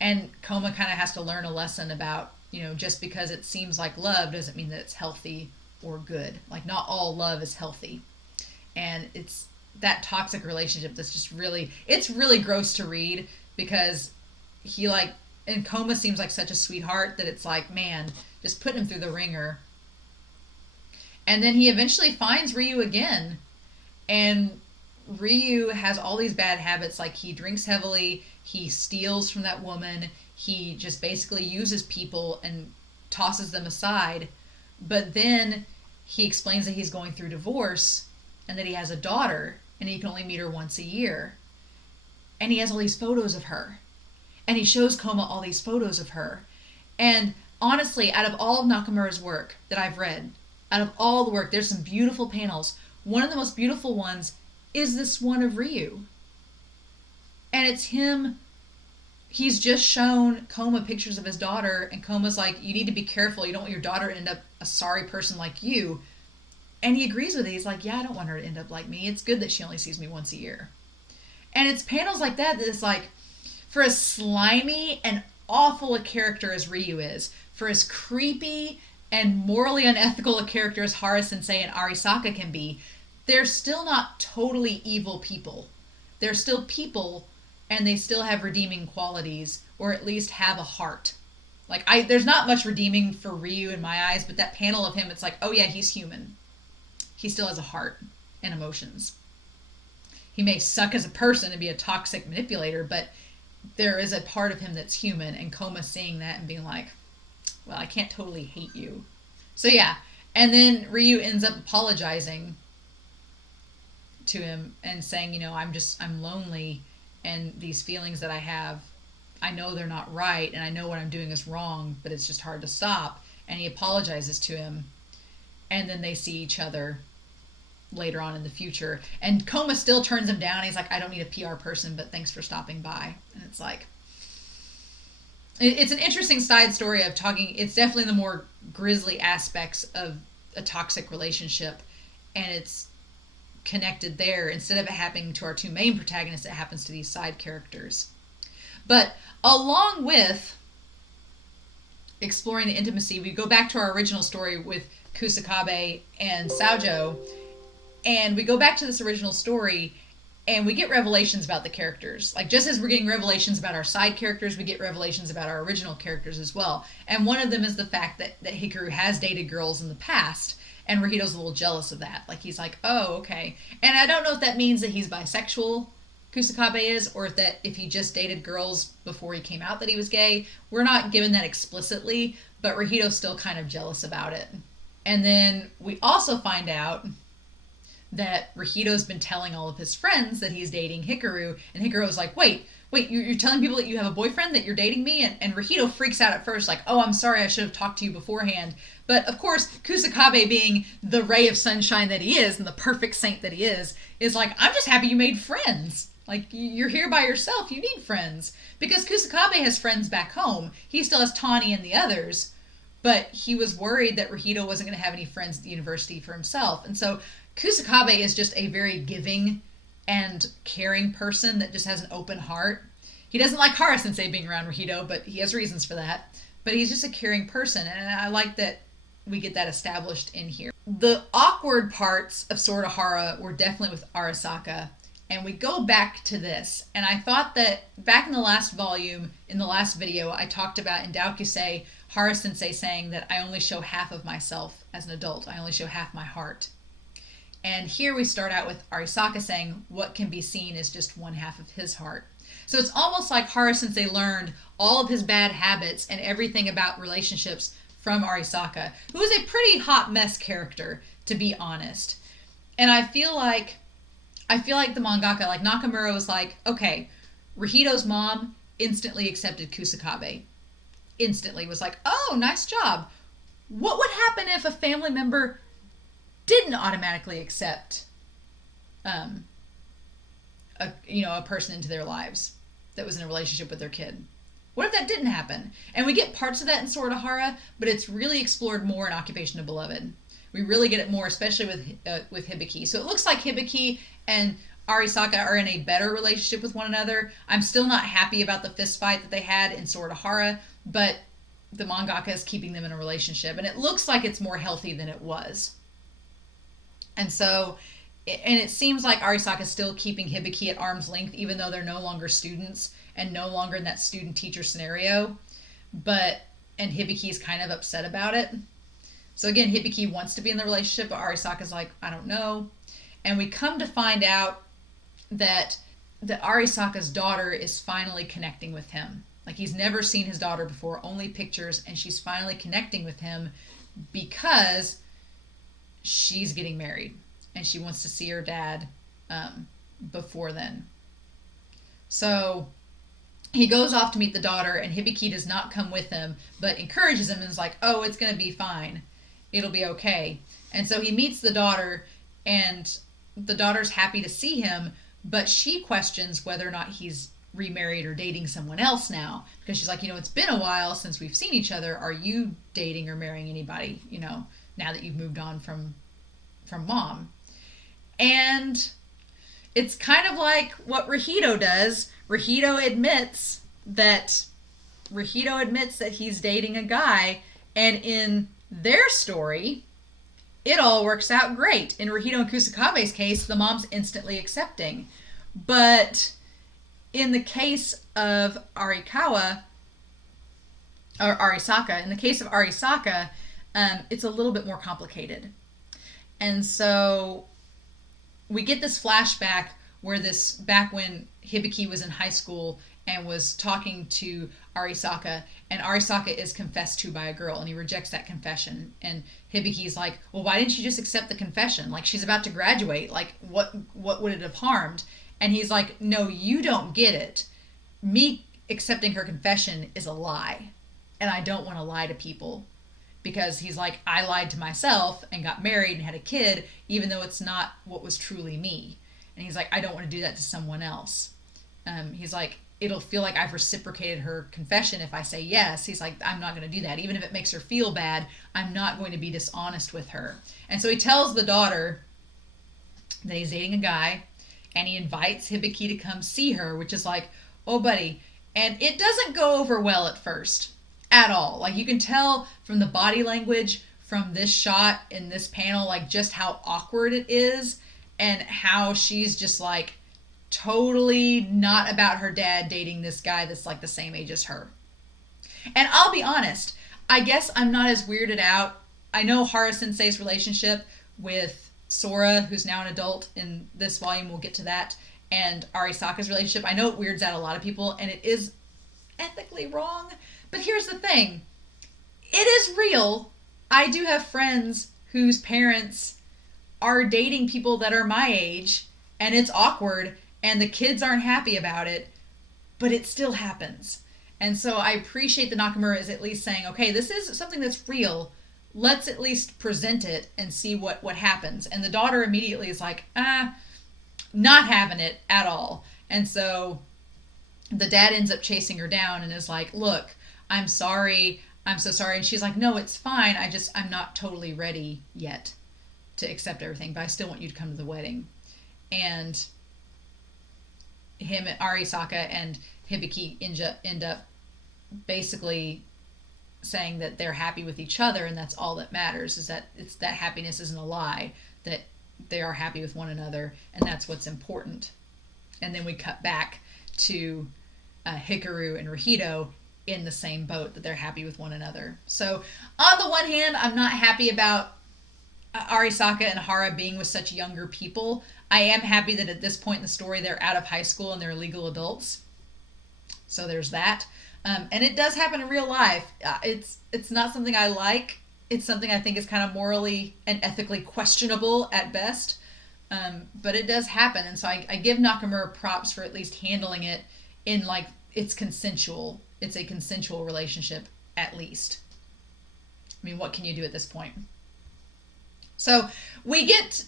And Coma kind of has to learn a lesson about, just because it seems like love doesn't mean that it's healthy or good. Like, not all love is healthy. And it's that toxic relationship that's just it's really gross to read, because and Coma seems like such a sweetheart that it's like, man, just put him through the ringer. And then he eventually finds Ryu again, and Ryu has all these bad habits. Like, he drinks heavily, he steals from that woman, he just basically uses people and tosses them aside. But then he explains that he's going through divorce and that he has a daughter, and he can only meet her once a year. And he has all these photos of her. And he shows Koma all these photos of her. And honestly, out of all of Nakamura's work that I've read, out of all the work, there's some beautiful panels. One of the most beautiful ones is this one of Ryu. And it's him. He's just shown Koma pictures of his daughter, and Koma's like, you need to be careful. You don't want your daughter to end up a sorry person like you. And he agrees with it. He's like, yeah, I don't want her to end up like me. It's good that she only sees me once a year. And it's panels like that it's like, for as slimy and awful a character as Ryu is, for as creepy and morally unethical a character as Hara Sensei and Arisaka can be, they're still not totally evil people. They're still people, and they still have redeeming qualities, or at least have a heart. Like, there's not much redeeming for Ryu in my eyes, but that panel of him, it's like, oh yeah, he's human. He still has a heart and emotions. He may suck as a person and be a toxic manipulator, but there is a part of him that's human, and Koma seeing that and being like, well, I can't totally hate you. So yeah, and then Ryu ends up apologizing to him and saying, I'm lonely, and these feelings that I have, I know they're not right, and I know what I'm doing is wrong, but it's just hard to stop. And he apologizes to him, and then they see each other later on in the future. And Koma still turns him down. He's like, I don't need a PR person, but thanks for stopping by. And it's like, it's an interesting side story of talking. It's definitely the more grisly aspects of a toxic relationship, and it's connected there. Instead of it happening to our two main protagonists, it happens to these side characters. But along with exploring the intimacy, we go back to our original story with Kusakabe and Saojo, and we go back to this original story, and we get revelations about the characters. Like, just as we're getting revelations about our side characters, we get revelations about our original characters as well. And one of them is the fact that Hikaru has dated girls in the past, and Rahito's a little jealous of that. Like, he's like, oh, okay. And I don't know if that means that he's bisexual, Kusakabe is, or if he just dated girls before he came out that he was gay. We're not given that explicitly, but Rahito's still kind of jealous about it. And then we also find out that Rahito's been telling all of his friends that he's dating Hikaru, and Hikaru's like, wait, you're telling people that you have a boyfriend, that you're dating me? And Rahito freaks out at first, like, oh, I'm sorry, I should have talked to you beforehand. But of course, Kusakabe, being the ray of sunshine that he is, and the perfect saint that he is like, I'm just happy you made friends. Like, you're here by yourself, you need friends. Because Kusakabe has friends back home. He still has Tani and the others, but he was worried that Rahito wasn't going to have any friends at the university for himself. And so Kusakabe is just a very giving and caring person that just has an open heart. He doesn't like Hara Sensei being around Rahito, but he has reasons for that. But he's just a caring person, and I like that we get that established in here. The awkward parts of Sword of Hara were definitely with Arisaka, and we go back to this. And I thought that back in the last volume, in the last video, I talked about in Doukyuusei, Hara Sensei saying that I only show half of myself as an adult. I only show half my heart. And here we start out with Arisaka saying what can be seen is just one half of his heart. So it's almost like Hara Sensei learned all of his bad habits and everything about relationships from Arisaka, who is a pretty hot mess character, to be honest. And I feel like the mangaka, like Nakamura, was like, okay, Rahito's mom instantly accepted Kusakabe. Instantly was like, oh, nice job. What would happen if a family member didn't automatically accept a person into their lives that was in a relationship with their kid? What if that didn't happen? And we get parts of that in Sword of Hara, but it's really explored more in Occupation of Beloved. We really get it more, especially with Hibiki. So it looks like Hibiki and Arisaka are in a better relationship with one another. I'm still not happy about the fist fight that they had in Sword of Hara, but the mangaka is keeping them in a relationship, and it looks like it's more healthy than it was. And so, and it seems like Arisaka is still keeping Hibiki at arm's length, even though they're no longer students and no longer in that student-teacher scenario. And Hibiki is kind of upset about it. So again, Hibiki wants to be in the relationship, but Arisaka's like, I don't know. And we come to find out that Arisaka's daughter is finally connecting with him. Like, he's never seen his daughter before, only pictures, and she's finally connecting with him because she's getting married and she wants to see her dad before then. So he goes off to meet the daughter, and Hibiki does not come with him, but encourages him and is like, oh, it's going to be fine. It'll be okay. And so he meets the daughter, and the daughter's happy to see him, but she questions whether or not he's remarried or dating someone else now, because she's like, it's been a while since we've seen each other. Are you dating or marrying anybody, now that you've moved on from mom? And it's kind of like what Rahito does. Rahito admits that he's dating a guy, and in their story, it all works out great. In Rahito and Kusakabe's case, the mom's instantly accepting. But in the case of Arisaka, it's a little bit more complicated. And so we get this flashback where back when Hibiki was in high school and was talking to Arisaka, and Arisaka is confessed to by a girl, and he rejects that confession. And Hibiki's like, well, why didn't you just accept the confession? Like, she's about to graduate. Like, what would it have harmed? And he's like, no, you don't get it. Me accepting her confession is a lie. And I don't want to lie to people. Because he's like, I lied to myself and got married and had a kid, even though it's not what was truly me. And he's like, I don't want to do that to someone else. He's like, it'll feel like I've reciprocated her confession if I say yes. He's like, I'm not going to do that. Even if it makes her feel bad, I'm not going to be dishonest with her. And so he tells the daughter that he's dating a guy, and he invites Hibiki to come see her, which is like, oh, buddy. And it doesn't go over well at first. At all. Like, you can tell from the body language from this shot in this panel, like, just how awkward it is, and how she's just like totally not about her dad dating this guy that's like the same age as her. And I'll be honest, I guess I'm not as weirded out. I know Hara Sensei's relationship with Sora, who's now an adult in this volume, we'll get to that, and Arisaka's relationship, I know it weirds out a lot of people, and it is ethically wrong. But here's the thing. It is real. I do have friends whose parents are dating people that are my age, and it's awkward, and the kids aren't happy about it, but it still happens. And so I appreciate that Nakamura is at least saying, okay, this is something that's real. Let's at least present it and see what happens. And the daughter immediately is like, not having it at all. And so the dad ends up chasing her down and is like, look, I'm sorry. I'm so sorry. And she's like, no, it's fine. I'm not totally ready yet to accept everything, but I still want you to come to the wedding. And Arisaka and Hibiki end up basically saying that they're happy with each other, and that's all that matters, is that that happiness isn't a lie, that they are happy with one another, and that's what's important. And then we cut back to Hikaru and Rahito in the same boat, that they're happy with one another. So on the one hand, I'm not happy about Arisaka and Hara being with such younger people. I am happy that at this point in the story they're out of high school and they're legal adults. So there's that. And it does happen in real life. It's not something I like. It's something I think is kind of morally and ethically questionable at best. But it does happen. And so I give Nakamura props for at least handling it in like it's consensual. It's a consensual relationship at least. I mean, what can you do at this point? So we get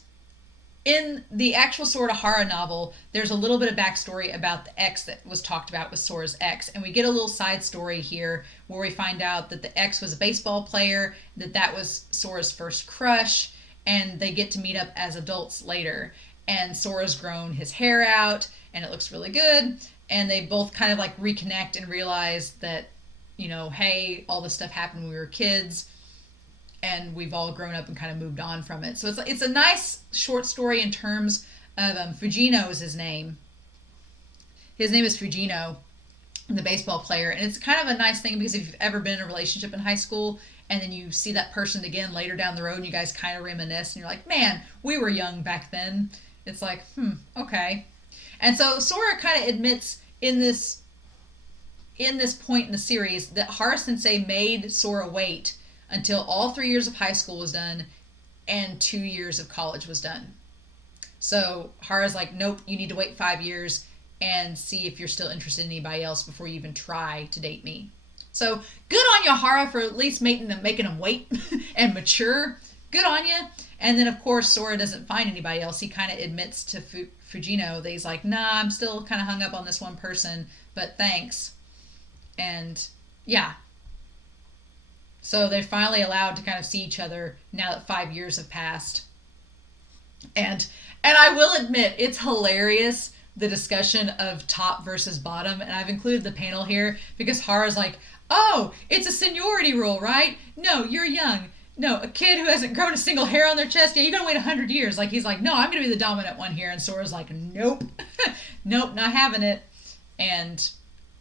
in the actual Sword of Hara novel, there's a little bit of backstory about the ex that was talked about with Sora's ex. And we get a little side story here where we find out that the ex was a baseball player, that was Sora's first crush, and they get to meet up as adults later. And Sora's grown his hair out, and it looks really good. And they both kind of like reconnect and realize that, hey, all this stuff happened when we were kids, and we've all grown up and kind of moved on from it. So it's a nice short story in terms of Fujino is his name. His name is Fujino, the baseball player. And it's kind of a nice thing because if you've ever been in a relationship in high school and then you see that person again later down the road and you guys kind of reminisce and you're like, man, we were young back then. It's like, okay. And so Sora kind of admits in this point in the series that Hara Sensei made Sora wait until all 3 years of high school was done and 2 years of college was done. So Hara's like, nope, you need to wait 5 years and see if you're still interested in anybody else before you even try to date me. So good on you, Hara, for at least making them wait and mature. Good on you. And then, of course, Sora doesn't find anybody else. He kind of admits to Fujino that he's like, nah, I'm still kind of hung up on this one person, but thanks. And yeah. So they're finally allowed to kind of see each other now that 5 years have passed. And I will admit, it's hilarious, the discussion of top versus bottom. And I've included the panel here because Hara's like, oh, it's a seniority rule, right? No, you're young. No, a kid who hasn't grown a single hair on their chest, yeah, you gotta wait 100 years. Like, he's like, no, I'm gonna be the dominant one here. And Sora's like, nope. Nope, not having it. And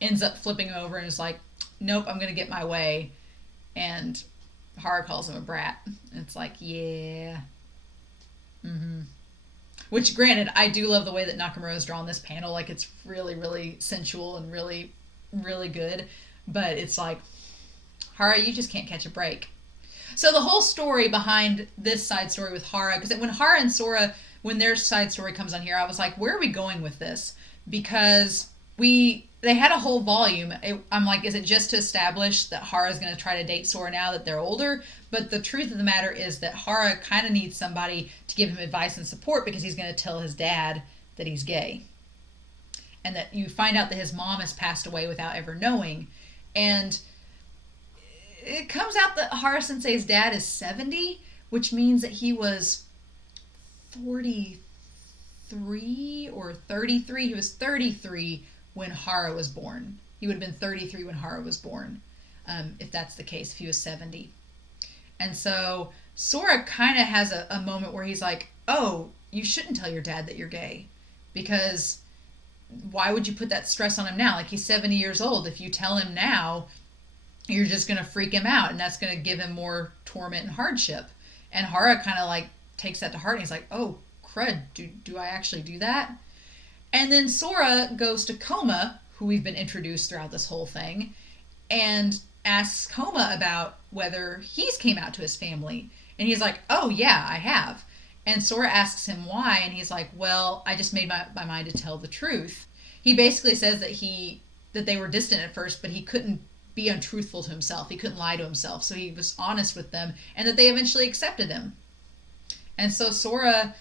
ends up flipping him over and is like, nope, I'm gonna get my way. And Hara calls him a brat. And it's like, yeah. Mm-hmm. Which, granted, I do love the way that Nakamura has drawn this panel. Like, it's really, really sensual and really, really good. But it's like, Hara, you just can't catch a break. So the whole story behind this side story with Hara, because when Hara and Sora, when their side story comes on here, I was like, where are we going with this? Because they had a whole volume. I'm like, is it just to establish that Hara's going to try to date Sora now that they're older? But the truth of the matter is that Hara kind of needs somebody to give him advice and support because he's going to tell his dad that he's gay. And that you find out that his mom has passed away without ever knowing. And it comes out that Hara Sensei's dad is 70, which means that he was 43 or 33. He was 33 when Hara was born. He would have been 33 when Hara was born, if that's the case, if he was 70. And so Sora kind of has a moment where he's like, oh, you shouldn't tell your dad that you're gay, because why would you put that stress on him now? Like, he's 70 years old. If you tell him now, you're just going to freak him out, and that's going to give him more torment and hardship. And Hara kind of like takes that to heart, and he's like, oh, crud, do I actually do that? And then Sora goes to Koma, who we've been introduced throughout this whole thing, and asks Koma about whether he's came out to his family. And he's like, oh, yeah, I have. And Sora asks him why, and he's like, well, I just made my mind to tell the truth. He basically says that they were distant at first, but he couldn't be untruthful to himself. He couldn't lie to himself. So he was honest with them, and that they eventually accepted him. And so Sora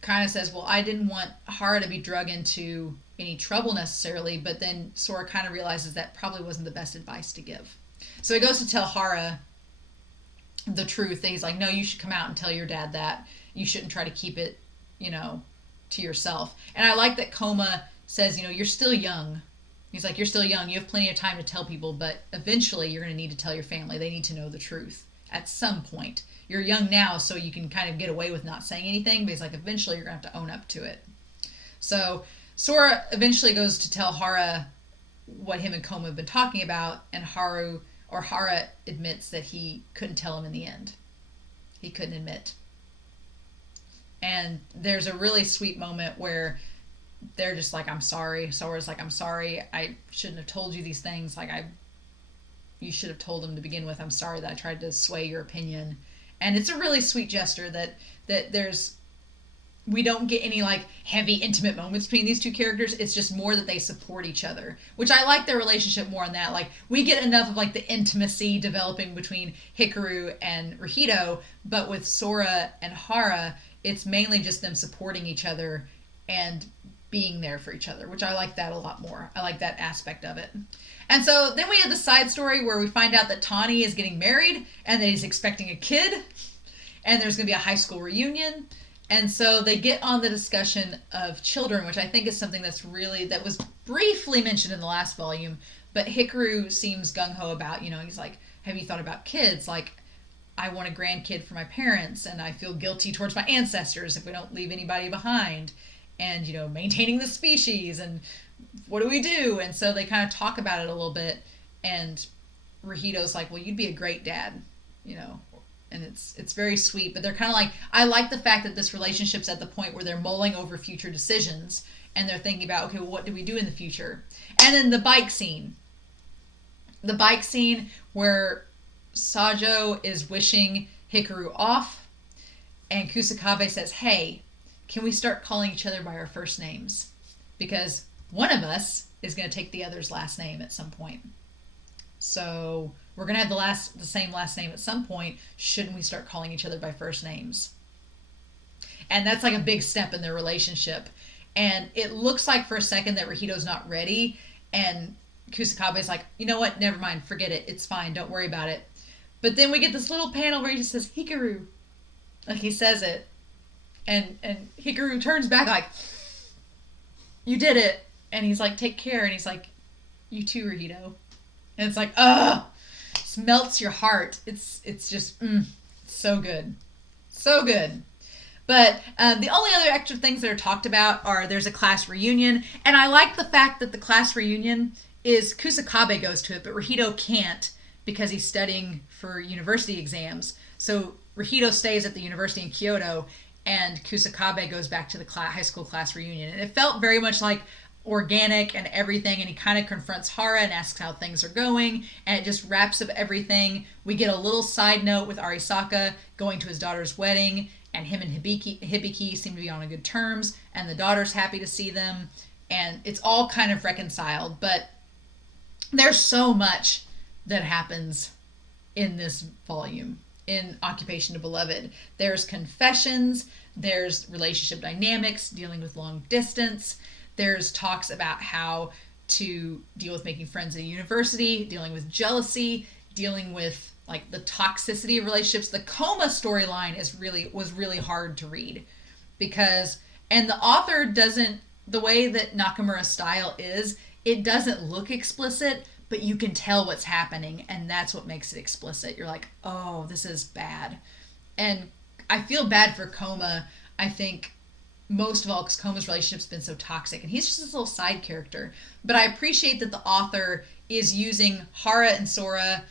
kind of says, well, I didn't want Hara to be drug into any trouble necessarily, but then Sora kind of realizes that probably wasn't the best advice to give. So he goes to tell Hara the truth. That he's like, no, you should come out and tell your dad that. You shouldn't try to keep it, to yourself. And I like that Koma says, you're still young. He's like, you're still young. You have plenty of time to tell people, but eventually you're going to need to tell your family. They need to know the truth at some point. You're young now, so you can kind of get away with not saying anything, but he's like, eventually you're going to have to own up to it. So Sora eventually goes to tell Hara what him and Koma have been talking about, and Hara admits that he couldn't tell him in the end. He couldn't admit. And there's a really sweet moment where they're just like, I'm sorry. Sora's like, I'm sorry. I shouldn't have told you these things. Like, you should have told him to begin with. I'm sorry that I tried to sway your opinion. And it's a really sweet gesture that we don't get any like heavy intimate moments between these two characters. It's just more that they support each other, which I like their relationship more on that. Like, we get enough of like the intimacy developing between Hikaru and Rahito, but with Sora and Hara, it's mainly just them supporting each other and being there for each other, which I like that a lot more. I like that aspect of it. And so then we have the side story where we find out that Tawny is getting married and that he's expecting a kid, and there's going to be a high school reunion. And so they get on the discussion of children, which I think is something that was briefly mentioned in the last volume, but Hikaru seems gung-ho about, he's like, have you thought about kids? Like, I want a grandkid for my parents, and I feel guilty towards my ancestors if we don't leave anybody behind. And, maintaining the species, and what do we do? And so they kind of talk about it a little bit, and Rahito's like, well, you'd be a great dad, and it's very sweet, but they're kind of like, I like the fact that this relationship's at the point where they're mulling over future decisions, and they're thinking about, okay, well, what do we do in the future? And then the bike scene where Sajo is wishing Hikaru off, and Kusakabe says, hey, can we start calling each other by our first names? Because one of us is going to take the other's last name at some point. So we're going to have the same last name at some point. Shouldn't we start calling each other by first names? And that's like a big step in their relationship. And it looks like for a second that Rahito's not ready. And Kusakabe's like, you know what? Never mind. Forget it. It's fine. Don't worry about it. But then we get this little panel where he just says, Hikaru. Like he says it. And Hikaru turns back like, you did it. And he's like, take care. And he's like, you too, Rahito. And it's like, ugh. It melts your heart. It's just, so good. So good. But the only other extra things that are talked about are there's a class reunion. And I like the fact that the class reunion is Kusakabe goes to it, but Rahito can't because he's studying for university exams. So Rahito stays at the university in Kyoto, and Kusakabe goes back to the high school class reunion. And it felt very much like organic and everything, and he kind of confronts Hara and asks how things are going, and it just wraps up everything. We get a little side note with Arisaka going to his daughter's wedding, and him and Hibiki seem to be on good terms, and the daughter's happy to see them, and it's all kind of reconciled. But there's so much that happens in this volume, in Occupation of Beloved. There's confessions, there's relationship dynamics, dealing with long distance, there's talks about how to deal with making friends at a university, dealing with jealousy, dealing with like the toxicity of relationships. The coma storyline was really hard to read because, and the author doesn't, the way that Nakamura's style is, it doesn't look explicit, but you can tell what's happening, and that's what makes it explicit. You're like, oh, this is bad. And I feel bad for Koma, I think, most of all, because Koma's relationship's been so toxic, and he's just this little side character. But I appreciate that the author is using Hara and Sora,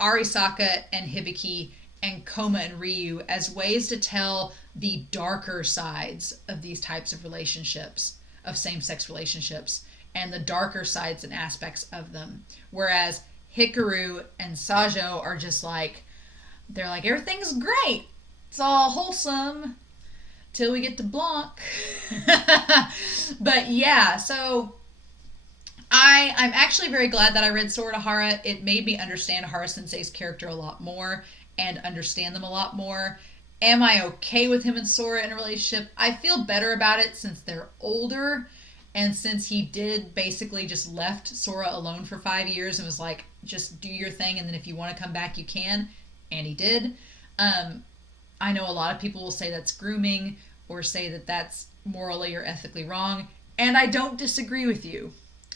Arisaka and Hibiki, and Koma and Ryu as ways to tell the darker sides of these types of relationships, of same-sex relationships, and the darker sides and aspects of them. Whereas Hikaru and Sajo are just like, they're like, everything's great. It's all wholesome till we get to Blanc. But yeah, so I'm actually very glad that I read Sora to Hara. It made me understand Hara Sensei's character a lot more and understand them a lot more. Am I okay with him and Sora in a relationship? I feel better about it since they're older, and since he did basically just left Sora alone for 5 years and was like, just do your thing, and then if you want to come back, you can. And he did. I know a lot of people will say that's grooming or say that that's morally or ethically wrong, and I don't disagree with you.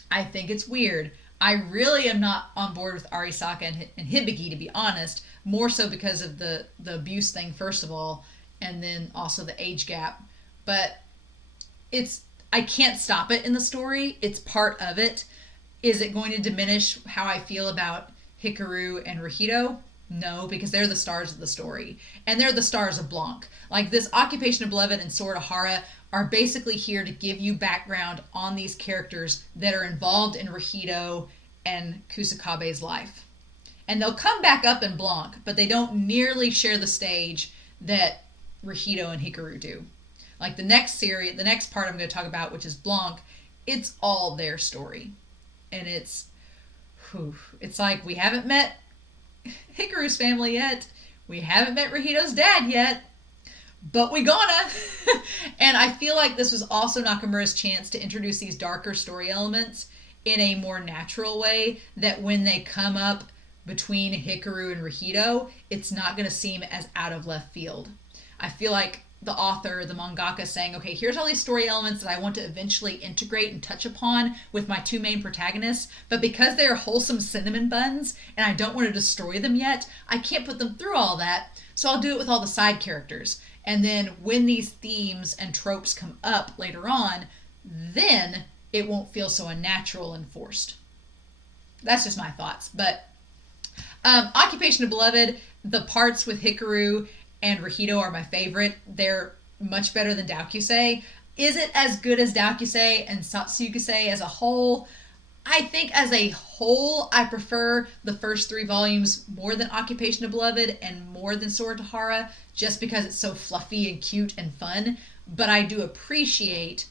I think it's weird. I really am not on board with Arisaka and Hibiki, to be honest, more so because of the abuse thing, first of all, and then also the age gap. But I can't stop it in the story. It's part of it. Is it going to diminish how I feel about Hikaru and Rahito? No, because they're the stars of the story. And they're the stars of Blanc. Like, this Occupation of Beloved and Sora to Hara are basically here to give you background on these characters that are involved in Rahito and Kusakabe's life. And they'll come back up in Blanc, but they don't nearly share the stage that Rahito and Hikaru do. Like the next part I'm going to talk about, which is Blanc, it's all their story. And it's like, we haven't met Hikaru's family yet. We haven't met Rahito's dad yet. But we gonna. And I feel like this was also Nakamura's chance to introduce these darker story elements in a more natural way, that when they come up between Hikaru and Rahito, it's not going to seem as out of left field. I feel like the author, the mangaka, saying, okay, here's all these story elements that I want to eventually integrate and touch upon with my two main protagonists, but because they are wholesome cinnamon buns and I don't want to destroy them yet, I can't put them through all that, so I'll do it with all the side characters. And then when these themes and tropes come up later on, then it won't feel so unnatural and forced. That's just my thoughts. But Occupation of Beloved, the parts with Hikaru and Rahito are my favorite. They're much better than Doukyuusei. Is it as good as Doukyuusei and Sotsugyousei as a whole? I think as a whole, I prefer the first 3 volumes more than Occupation of Beloved and more than Sora to Hara, just because it's so fluffy and cute and fun. but I do appreciate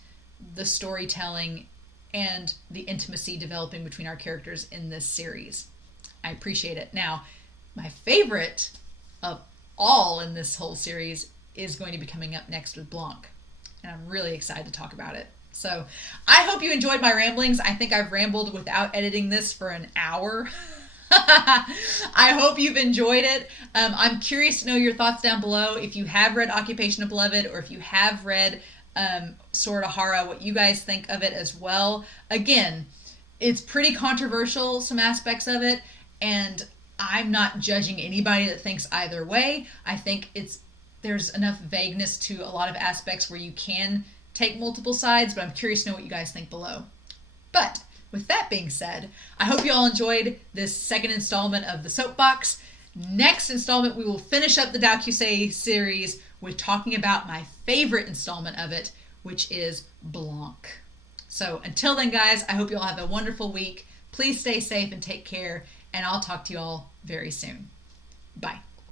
the storytelling and the intimacy developing between our characters in this series. I appreciate it. Now, my favorite of all in this whole series is going to be coming up next with Blanc, and I'm really excited to talk about it. So I hope you enjoyed my ramblings. I think I've rambled without editing this for an hour. I hope you've enjoyed it. I'm curious to know your thoughts down below. If you have read Occupation of Beloved, or if you have read Sora Hara, what you guys think of it as well. Again, it's pretty controversial, some aspects of it, and I'm not judging anybody that thinks either way. I think there's enough vagueness to a lot of aspects where you can take multiple sides, but I'm curious to know what you guys think below. But with that being said, I hope you all enjoyed this second installment of the Soapbox. Next installment, we will finish up the Doukyuusei series with talking about my favorite installment of it, which is Blanc. So until then, guys, I hope you all have a wonderful week. Please stay safe and take care, and I'll talk to you all very soon. Bye.